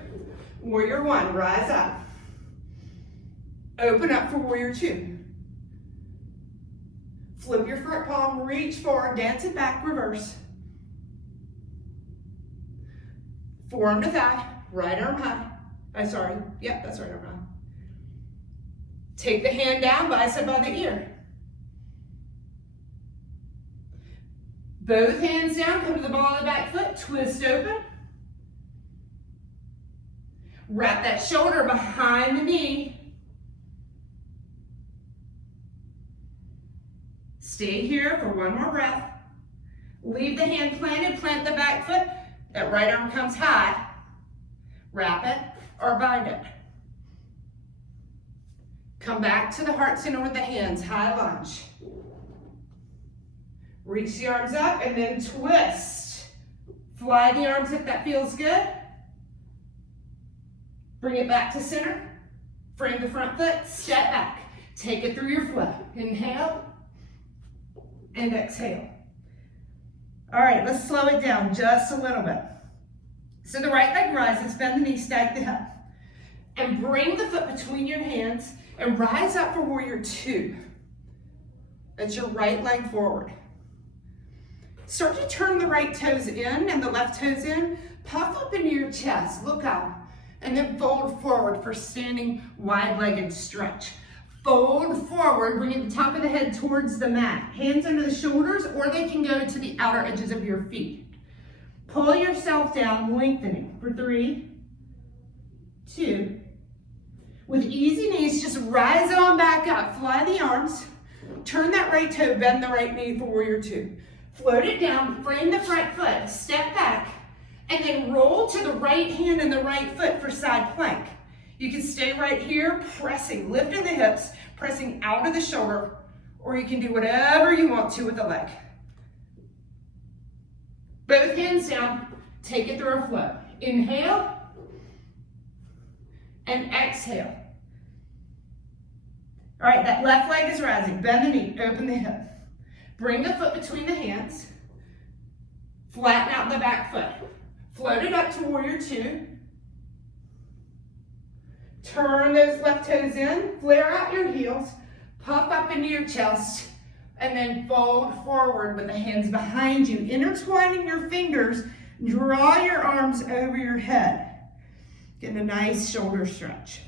Warrior one, rise up. Open up for warrior two. Flip your front palm, reach forward, dance it back, reverse. Forearm to thigh, right arm high. That's right arm high. Take the hand down, bicep by the ear. Both hands down, come to the ball of the back foot, twist open. Wrap that shoulder behind the knee. Stay here for one more breath. Leave the hand planted, plant the back foot. That right arm comes high. Wrap it or bind it. Come back to the heart center with the hands, high lunge. Reach the arms up and then twist. Fly the arms if that feels good. Bring it back to center. Frame the front foot, step back. Take it through your flow. Inhale and exhale. All right, let's slow it down just a little bit. So the right leg rises, bend the knee, stack the hip. And bring the foot between your hands and rise up for warrior two. That's your right leg forward. Start to turn the right toes in and the left toes in. Puff up into your chest, look up, and then fold forward for standing wide-legged stretch. Fold forward, bringing the top of the head towards the mat. Hands under the shoulders, or they can go to the outer edges of your feet. Pull yourself down, lengthening for 3, 2. With easy knees, just rise on back up. Fly the arms. Turn that right toe, bend the right knee for warrior two. Float it down, frame the front foot, step back, and then roll to the right hand and the right foot for side plank. You can stay right here, pressing, lifting the hips, pressing out of the shoulder, or you can do whatever you want to with the leg. Both hands down, take it through a flow. Inhale and exhale. All right, that left leg is rising. Bend the knee, open the hip. Bring the foot between the hands. Flatten out the back foot. Float it up to warrior two. Turn those left toes in, flare out your heels, puff up into your chest, and then fold forward with the hands behind you, intertwining your fingers. Draw your arms over your head. Get a nice shoulder stretch.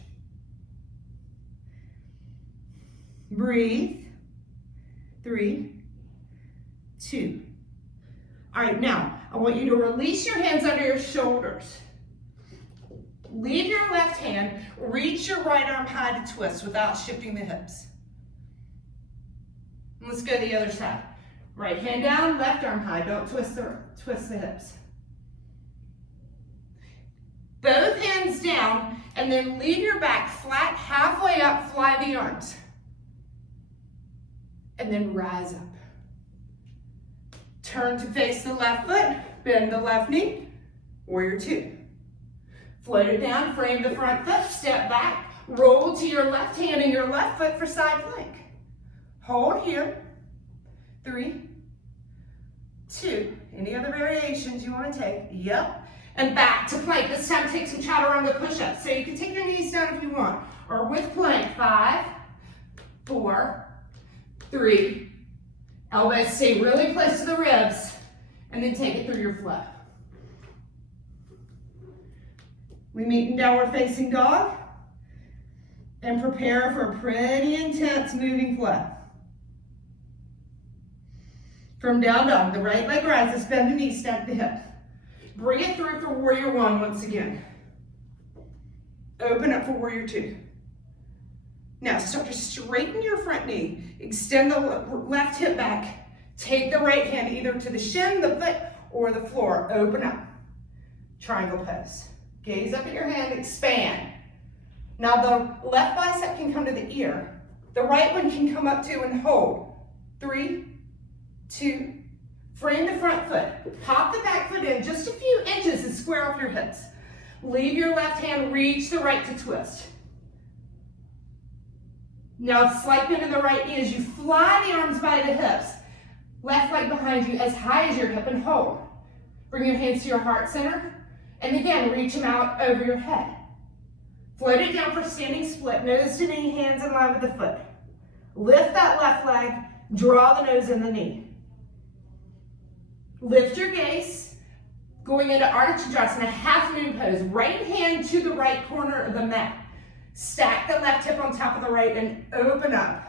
Breathe. 3, 2. All right, now I want you to release your hands under your shoulders. Leave your left hand, reach your right arm high to twist without shifting the hips. Let's go to the other side. Right hand down, left arm high. Don't twist the hips. Both hands down, and then leave your back flat, halfway up, fly the arms. And then rise up. Turn to face the left foot, bend the left knee, warrior 2. Float it down, frame the front foot, step back, roll to your left hand and your left foot for side plank. Hold here. 3, 2. Any other variations you want to take? Yep. And back to plank. This time take some Chaturanga push-ups. So you can take your knees down if you want. Or with plank. 5, 4, 3. Elbows stay really close to the ribs. And then take it through your flow. We meet in downward facing dog. And prepare for a pretty intense moving flow. From down dog, the right leg rises, bend the knee, stack the hip. Bring it through for warrior 1 once again. Open up for warrior 2. Now start to straighten your front knee. Extend the left hip back. Take the right hand either to the shin, the foot, or the floor. Open up. Triangle pose. Gaze up at your hand, expand. Now the left bicep can come to the ear. The right one can come up to and hold. 3, 2, frame the front foot. Pop the back foot in just a few inches and square off your hips. Leave your left hand, reach the right to twist. Now slight bend in the right knee as you fly the arms by the hips. Left leg behind you as high as your hip and hold. Bring your hands to your heart center. And again, reach them out over your head. Float it down for standing split, nose to knee, hands in line with the foot. Lift that left leg, draw the nose in the knee. Lift your gaze, going into Ardha Chaturanga, half moon pose. Right hand to the right corner of the mat. Stack the left hip on top of the right and open up.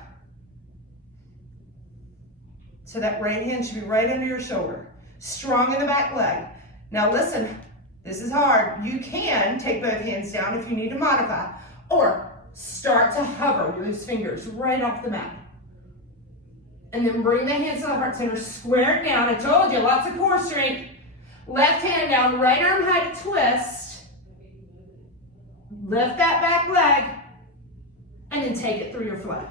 So that right hand should be right under your shoulder. Strong in the back leg. Now listen, this is hard. You can take both hands down if you need to modify, or start to hover with those fingers right off the mat. And then bring the hands to the heart center, square it down. I told you, lots of core strength. Left hand down, right arm high to twist. Lift that back leg, and then take it through your flow.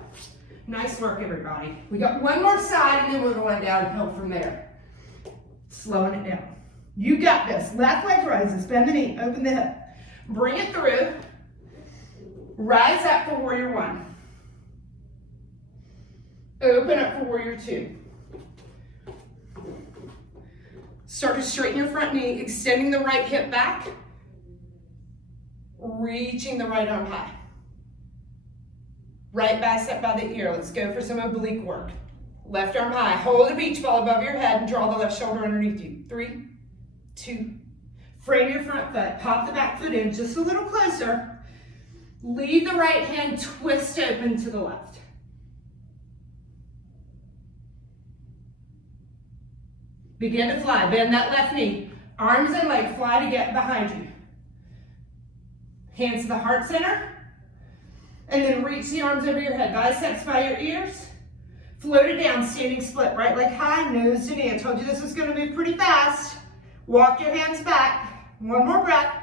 Nice work, everybody. We got one more side, and then we're going downhill from there. Slowing it down. You got this. Left leg rises, bend the knee, open the hip. Bring it through. Rise up for warrior 1. Open up for warrior 2. Start to straighten your front knee, extending the right hip back, reaching the right arm high. Right bicep by the ear. Let's go for some oblique work. Left arm high. Hold a beach ball above your head and draw the left shoulder underneath you. 3, 2. Frame your front foot. Pop the back foot in just a little closer. Leave the right hand, twist open to the left. Begin to fly. Bend that left knee. Arms and legs fly to get behind you. Hands to the heart center. And then reach the arms over your head. Biceps by your ears. Float it down, standing split. Right leg high, nose to knee. I told you this was going to move pretty fast. Walk your hands back. One more breath.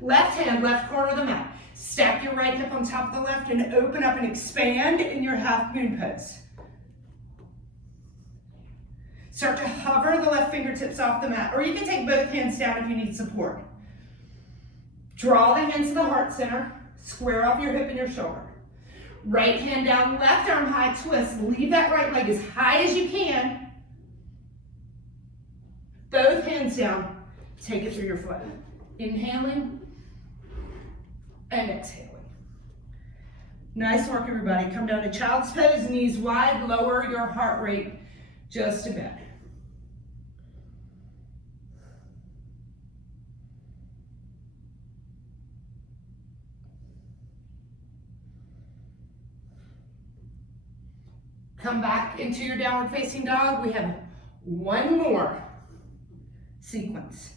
Left hand, left corner of the mat. Stack your right hip on top of the left and open up and expand in your half moon pose. Start to hover the left fingertips off the mat, or you can take both hands down if you need support. Draw the hands to the heart center, square off your hip and your shoulder. Right hand down, left arm high, twist. Leave that right leg as high as you can. Both hands down, take it through your flow. Inhaling and exhaling. Nice work, everybody. Come down to child's pose, knees wide, lower your heart rate just a bit. Come back into your downward facing dog. We have one more sequence.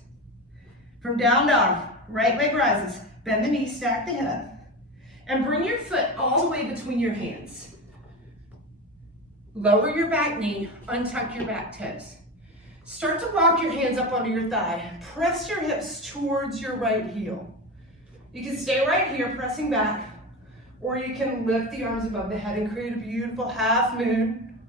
From down dog, right leg rises, bend the knee, stack the hip, and bring your foot all the way between your hands. Lower your back knee, untuck your back toes. Start to walk your hands up onto your thigh. Press your hips towards your right heel. You can stay right here, pressing back, or you can lift the arms above the head and create a beautiful half moon.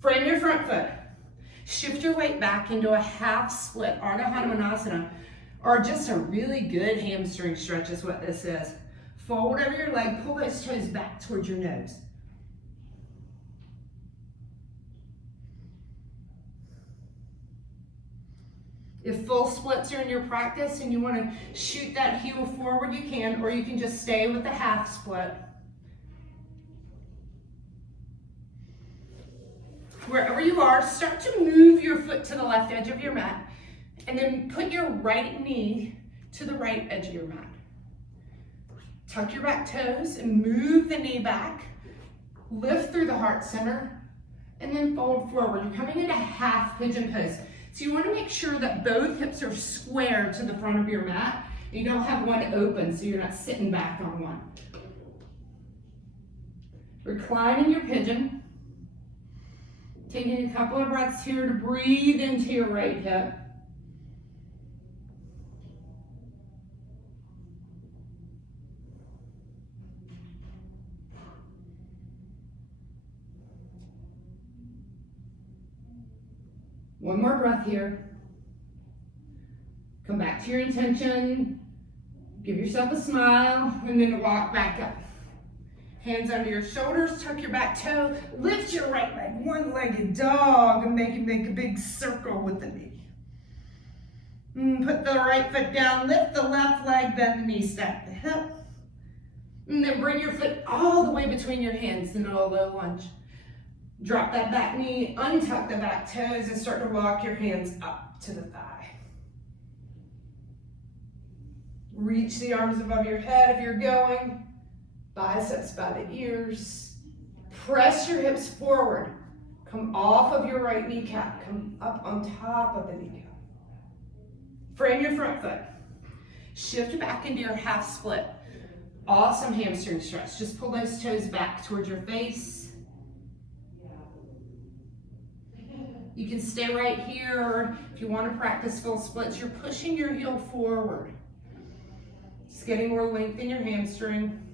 Frame your front foot. Shift your weight back into a half split Ardha Hanumanasana, or just a really good hamstring stretch is what this is. Fold over your leg, pull those toes back towards your nose. If full splits are in your practice and you want to shoot that heel forward, you can, or you can just stay with the half split. Wherever you are, start to move your foot to the left edge of your mat, and then put your right knee to the right edge of your mat. Tuck your back toes and move the knee back. Lift through the heart center, and then fold forward. You're coming into half pigeon pose. So you want to make sure that both hips are square to the front of your mat. You don't have one open, so you're not sitting back on one. Reclining your pigeon. Taking a couple of breaths here to breathe into your right hip. One more breath here. Come back to your intention. Give yourself a smile, and then walk back up. Hands under your shoulders, tuck your back toe, lift your right leg, one-legged dog, and make a big circle with the knee. Put the right foot down, lift the left leg, bend the knee, stack the hip. And then bring your foot all the way between your hands into a low lunge. Drop that back knee, untuck the back toes, and start to walk your hands up to the thigh. Reach the arms above your head if you're going. Biceps by the ears. Press your hips forward. Come off of your right kneecap. Come up on top of the kneecap. Frame your front foot. Shift back into your half split. Awesome hamstring stretch. Just pull those toes back towards your face. You can stay right here, or if you want to practice full splits, you're pushing your heel forward. Just getting more length in your hamstring.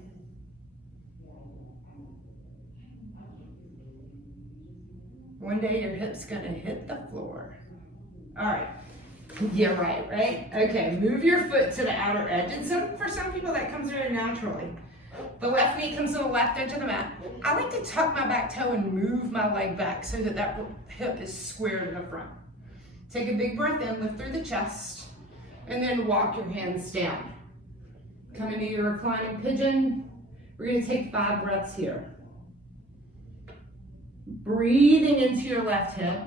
One day your hip's gonna hit the floor. All right, yeah, right? Okay, move your foot to the outer edge. And for some people that comes very naturally. The left knee comes to the left edge of the mat. I like to tuck my back toe and move my leg back so that that hip is square to the front. Take a big breath in, lift through the chest, and then walk your hands down. Come into your reclining pigeon. We're gonna take 5 breaths here. Breathing into your left hip.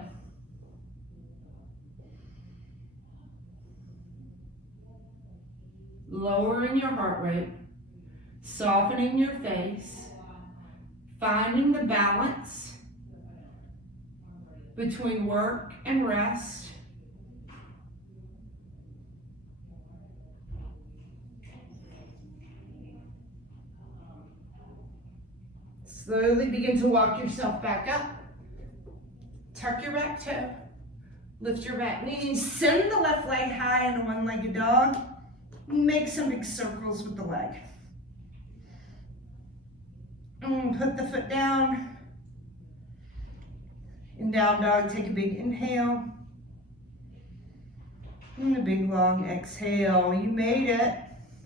Lowering your heart rate. Softening your face. Finding the balance between work and rest. Slowly begin to walk yourself back up. Tuck your back toe. Lift your back knee. Send the left leg high in a one-legged dog. Make some big circles with the leg. And put the foot down. In down dog, take a big inhale. And a big long exhale. You made it.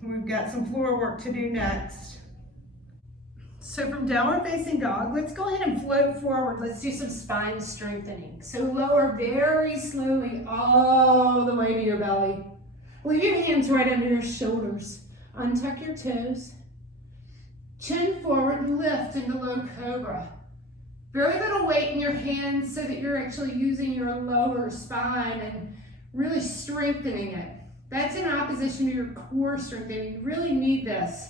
We've got some floor work to do next. So from downward facing dog, let's go ahead and float forward. Let's do some spine strengthening. So lower very slowly all the way to your belly. Leave your hands right under your shoulders. Untuck your toes. Chin forward, lift into low cobra. Very little weight in your hands so that you're actually using your lower spine and really strengthening it. That's in opposition to your core strengthening. You really need this.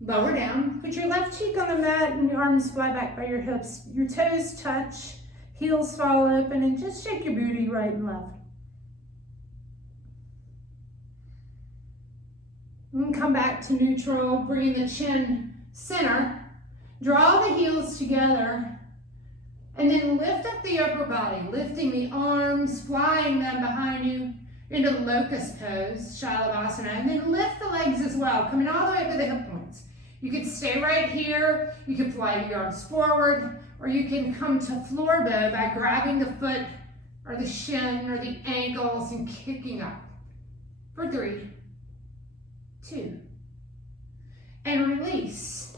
Lower down. Put your left cheek on the mat and your arms fly back by your hips. Your toes touch, heels fall open, and just shake your booty right and left. And come back to neutral, bring the chin center. Draw the heels together, and then lift up the upper body, lifting the arms, flying them behind you into locust pose, Salutations, and then lift the legs as well, coming all the way up to the hip points. You can stay right here, you can fly your arms forward, or you can come to floor bow by grabbing the foot or the shin or the ankles and kicking up. For 3, 2, and release.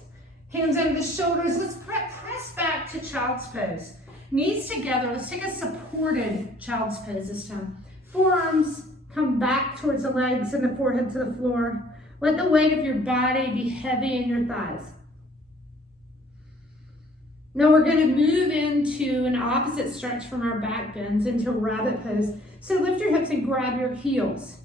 Hands under the shoulders. Let's press back to child's pose. Knees together. Let's take a supported child's pose this time. Forearms come back towards the legs and the forehead to the floor. Let the weight of your body be heavy in your thighs. Now we're going to move into an opposite stretch from our back bends into rabbit pose. So lift your hips and grab your heels.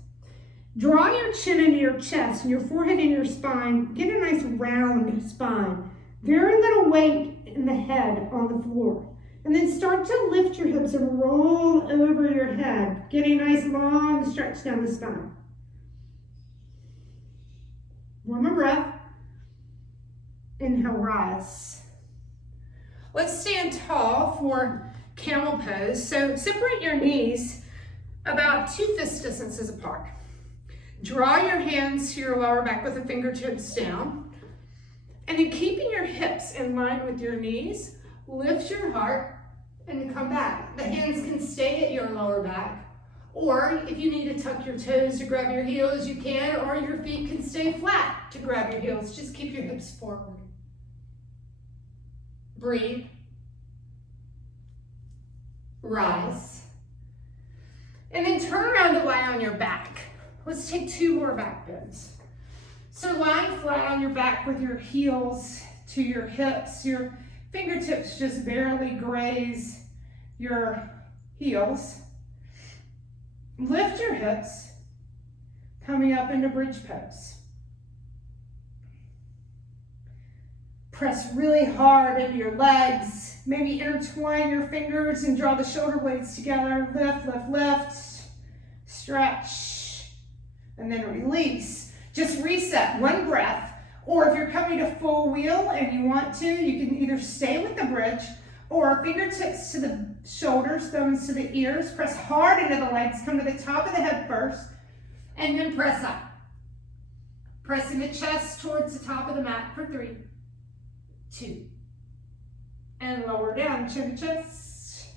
Draw your chin into your chest and your forehead in your spine. Get a nice round spine. Very little weight in the head on the floor. And then start to lift your hips and roll over your head. Get a nice long stretch down the spine. One more breath. Inhale, rise. Let's stand tall for camel pose. So separate your knees about 2 fist distances apart. Draw your hands to your lower back with the fingertips down. And then keeping your hips in line with your knees, lift your heart and come back. The hands can stay at your lower back. Or if you need to tuck your toes to grab your heels, you can. Or your feet can stay flat to grab your heels. Just keep your hips forward. Breathe. Rise. And then turn around to lie on your back. Let's take 2 more back bends. So lying flat on your back with your heels to your hips, your fingertips just barely graze your heels. Lift your hips, coming up into bridge pose. Press really hard into your legs. Maybe intertwine your fingers and draw the shoulder blades together. Lift, lift, lift. Stretch. And then release. Just reset, 1 breath. Or if you're coming to full wheel and you want to, you can either stay with the bridge or fingertips to the shoulders, thumbs to the ears. Press hard into the legs, come to the top of the head first, and then press up. Pressing the chest towards the top of the mat for 3, 2, and lower down, chin to chest.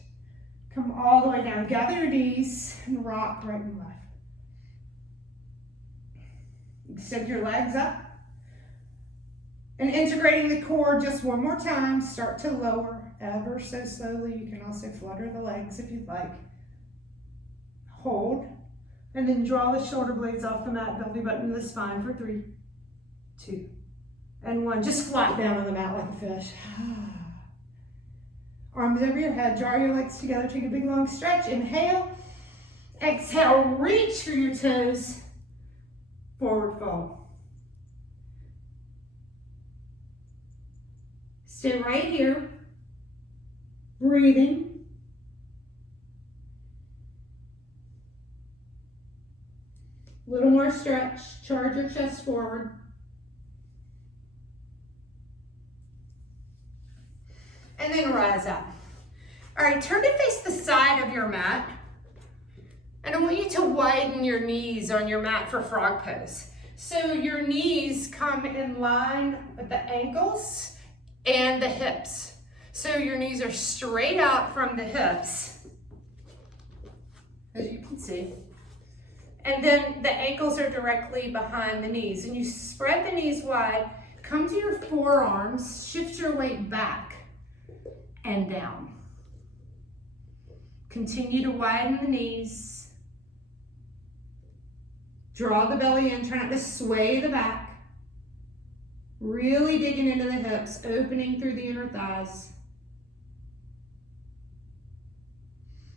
Come all the way down. Gather your knees and rock right and left. Extend your legs up. And integrating the core just one more time. Start to lower ever so slowly. You can also flutter the legs if you'd like. Hold. And then draw the shoulder blades off the mat, belly button to the spine for 3, 2, and 1. Just flop down on the mat like a fish. Arms over your head. Draw your legs together. Take a big long stretch. Inhale. Exhale. Reach for your toes. Forward fold. Stay right here, breathing. A little more stretch, charge your chest forward. And then rise up. All right, turn to face the side of your mat. And I want you to widen your knees on your mat for frog pose. So your knees come in line with the ankles and the hips. So your knees are straight out from the hips, as you can see. And then the ankles are directly behind the knees. And you spread the knees wide, come to your forearms, shift your weight back and down. Continue to widen the knees. Draw the belly in, try not to sway the back. Really digging into the hips, opening through the inner thighs.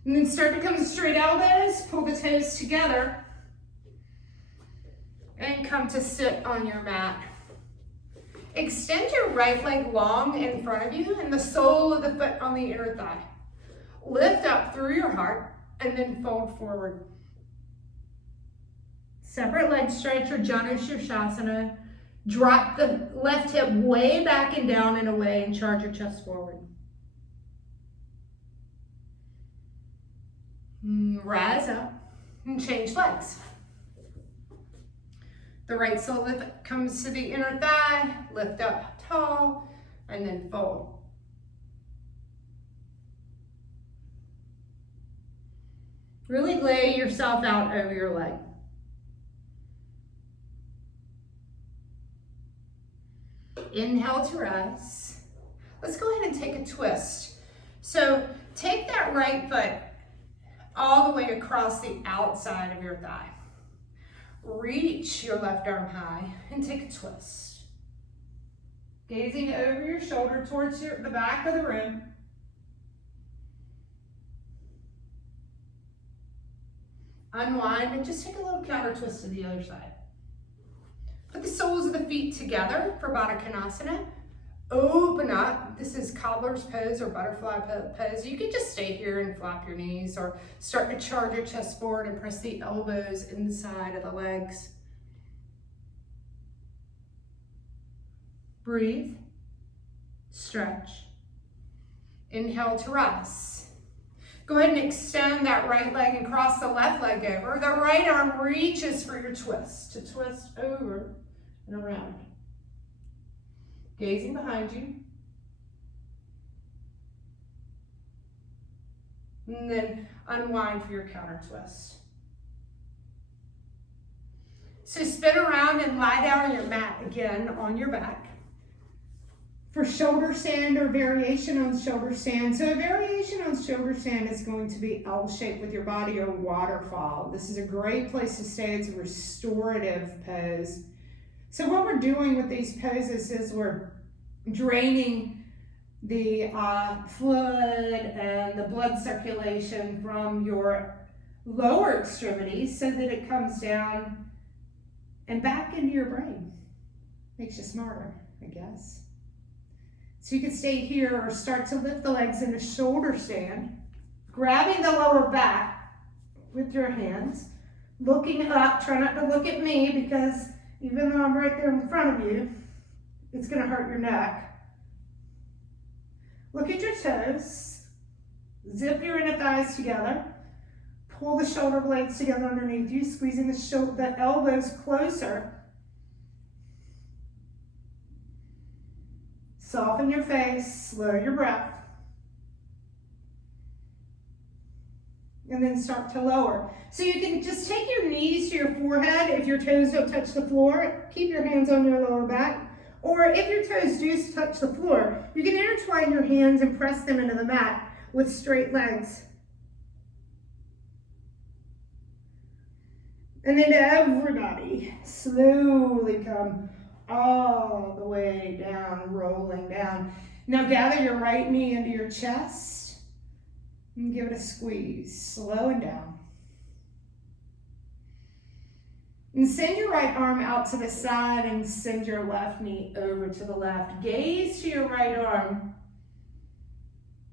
And then start to come to straight elbows, pull the toes together, and come to sit on your mat. Extend your right leg long in front of you and the sole of the foot on the inner thigh. Lift up through your heart and then fold forward. Separate leg stretch or Janu Shirshasana. Drop the left hip way back and down and away and charge your chest forward. Rise up and change legs. The right sole of the foot comes to the inner thigh, lift up tall, and then fold. Really lay yourself out over your leg. Inhale to rise. Let's go ahead and take a twist. So take that right foot all the way across the outside of your thigh. Reach your left arm high and take a twist. Gazing over your shoulder towards the back of the room. Unwind and just take a little counter twist to the other side. Put the soles of the feet together for Baddha Konasana. Open up. This is cobbler's pose or butterfly pose. You can just stay here and flap your knees or start to charge your chest forward and press the elbows inside of the legs. Breathe. Stretch. Inhale to rise. Go ahead and extend that right leg and cross the left leg over. The right arm reaches for your twist, to twist over and around. Gazing behind you. And then unwind for your counter twist. So spin around and lie down on your mat again on your back. For shoulder stand or variation on shoulder stand. So a variation on shoulder stand is going to be L-shaped with your body or waterfall. This is a great place to stay. It's a restorative pose. So what we're doing with these poses is we're draining the fluid and the blood circulation from your lower extremities so that it comes down and back into your brain. Makes you smarter, I guess. So you can stay here or start to lift the legs into shoulder stand, grabbing the lower back with your hands, looking up. Try not to look at me because even though I'm right there in front of you, it's going to hurt your neck. Look at your toes. Zip your inner thighs together. Pull the shoulder blades together underneath you, squeezing the elbows closer. Soften your face, slow your breath. And then start to lower. So you can just take your knees to your forehead if your toes don't touch the floor. Keep your hands on your lower back. Or if your toes do touch the floor, you can intertwine your hands and press them into the mat with straight legs. And then everybody slowly come all the way down, rolling down. Now gather your right knee into your chest and give it a squeeze, slowing down. And send your right arm out to the side and send your left knee over to the left. Gaze to your right arm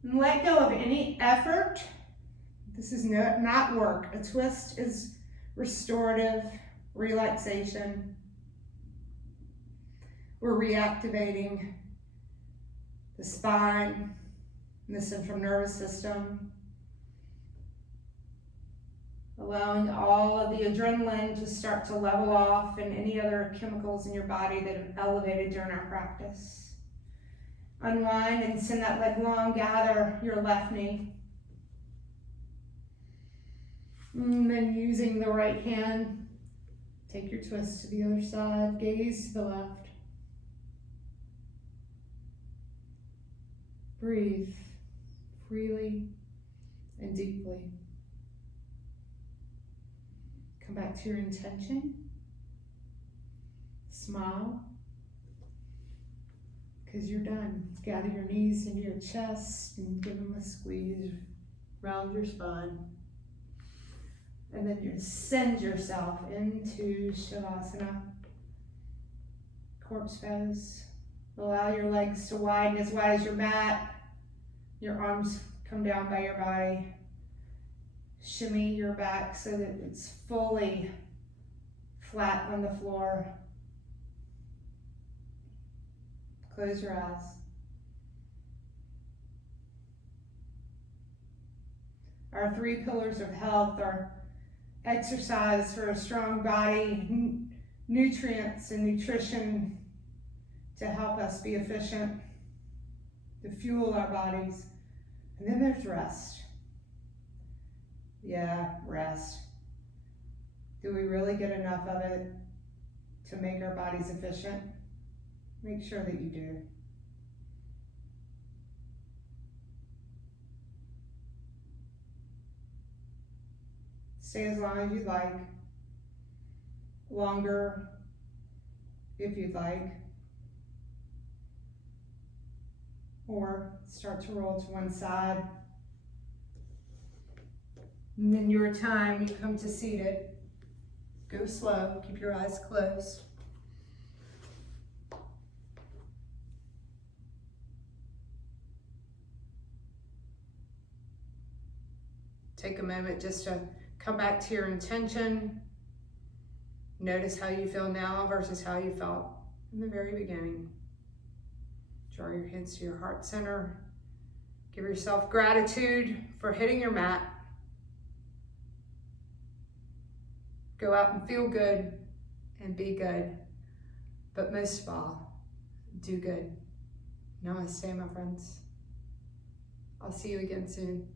and let go of any effort. This is not work. A twist is restorative, relaxation. We're reactivating the spine and the central nervous system, allowing all of the adrenaline to start to level off and any other chemicals in your body that have elevated during our practice. Unwind and send that leg long, gather your left knee. And then using the right hand, take your twist to the other side, gaze to the left. Breathe freely and deeply. Come back to your intention. Smile. Because you're done. Gather your knees into your chest and give them a squeeze. Round your spine. And then you send yourself into Shavasana. Corpse pose. Allow your legs to widen as wide as your mat. Your arms come down by your body. Shimmy your back so that it's fully flat on the floor. Close your eyes. Our 3 pillars of health are exercise for a strong body, nutrients and nutrition to help us be efficient, to fuel our bodies. And then there's rest. Yeah, rest. Do we really get enough of it to make our bodies efficient? Make sure that you do. Stay as long as you'd like. Longer if you'd like. Or start to roll to one side. And then your time, you come to seated. Go slow, keep your eyes closed. Take a moment just to come back to your intention. Notice how you feel now versus how you felt in the very beginning. Draw your hands to your heart center. Give yourself gratitude for hitting your mat. Go out and feel good and be good. But most of all, do good. Namaste, my friends. I'll see you again soon.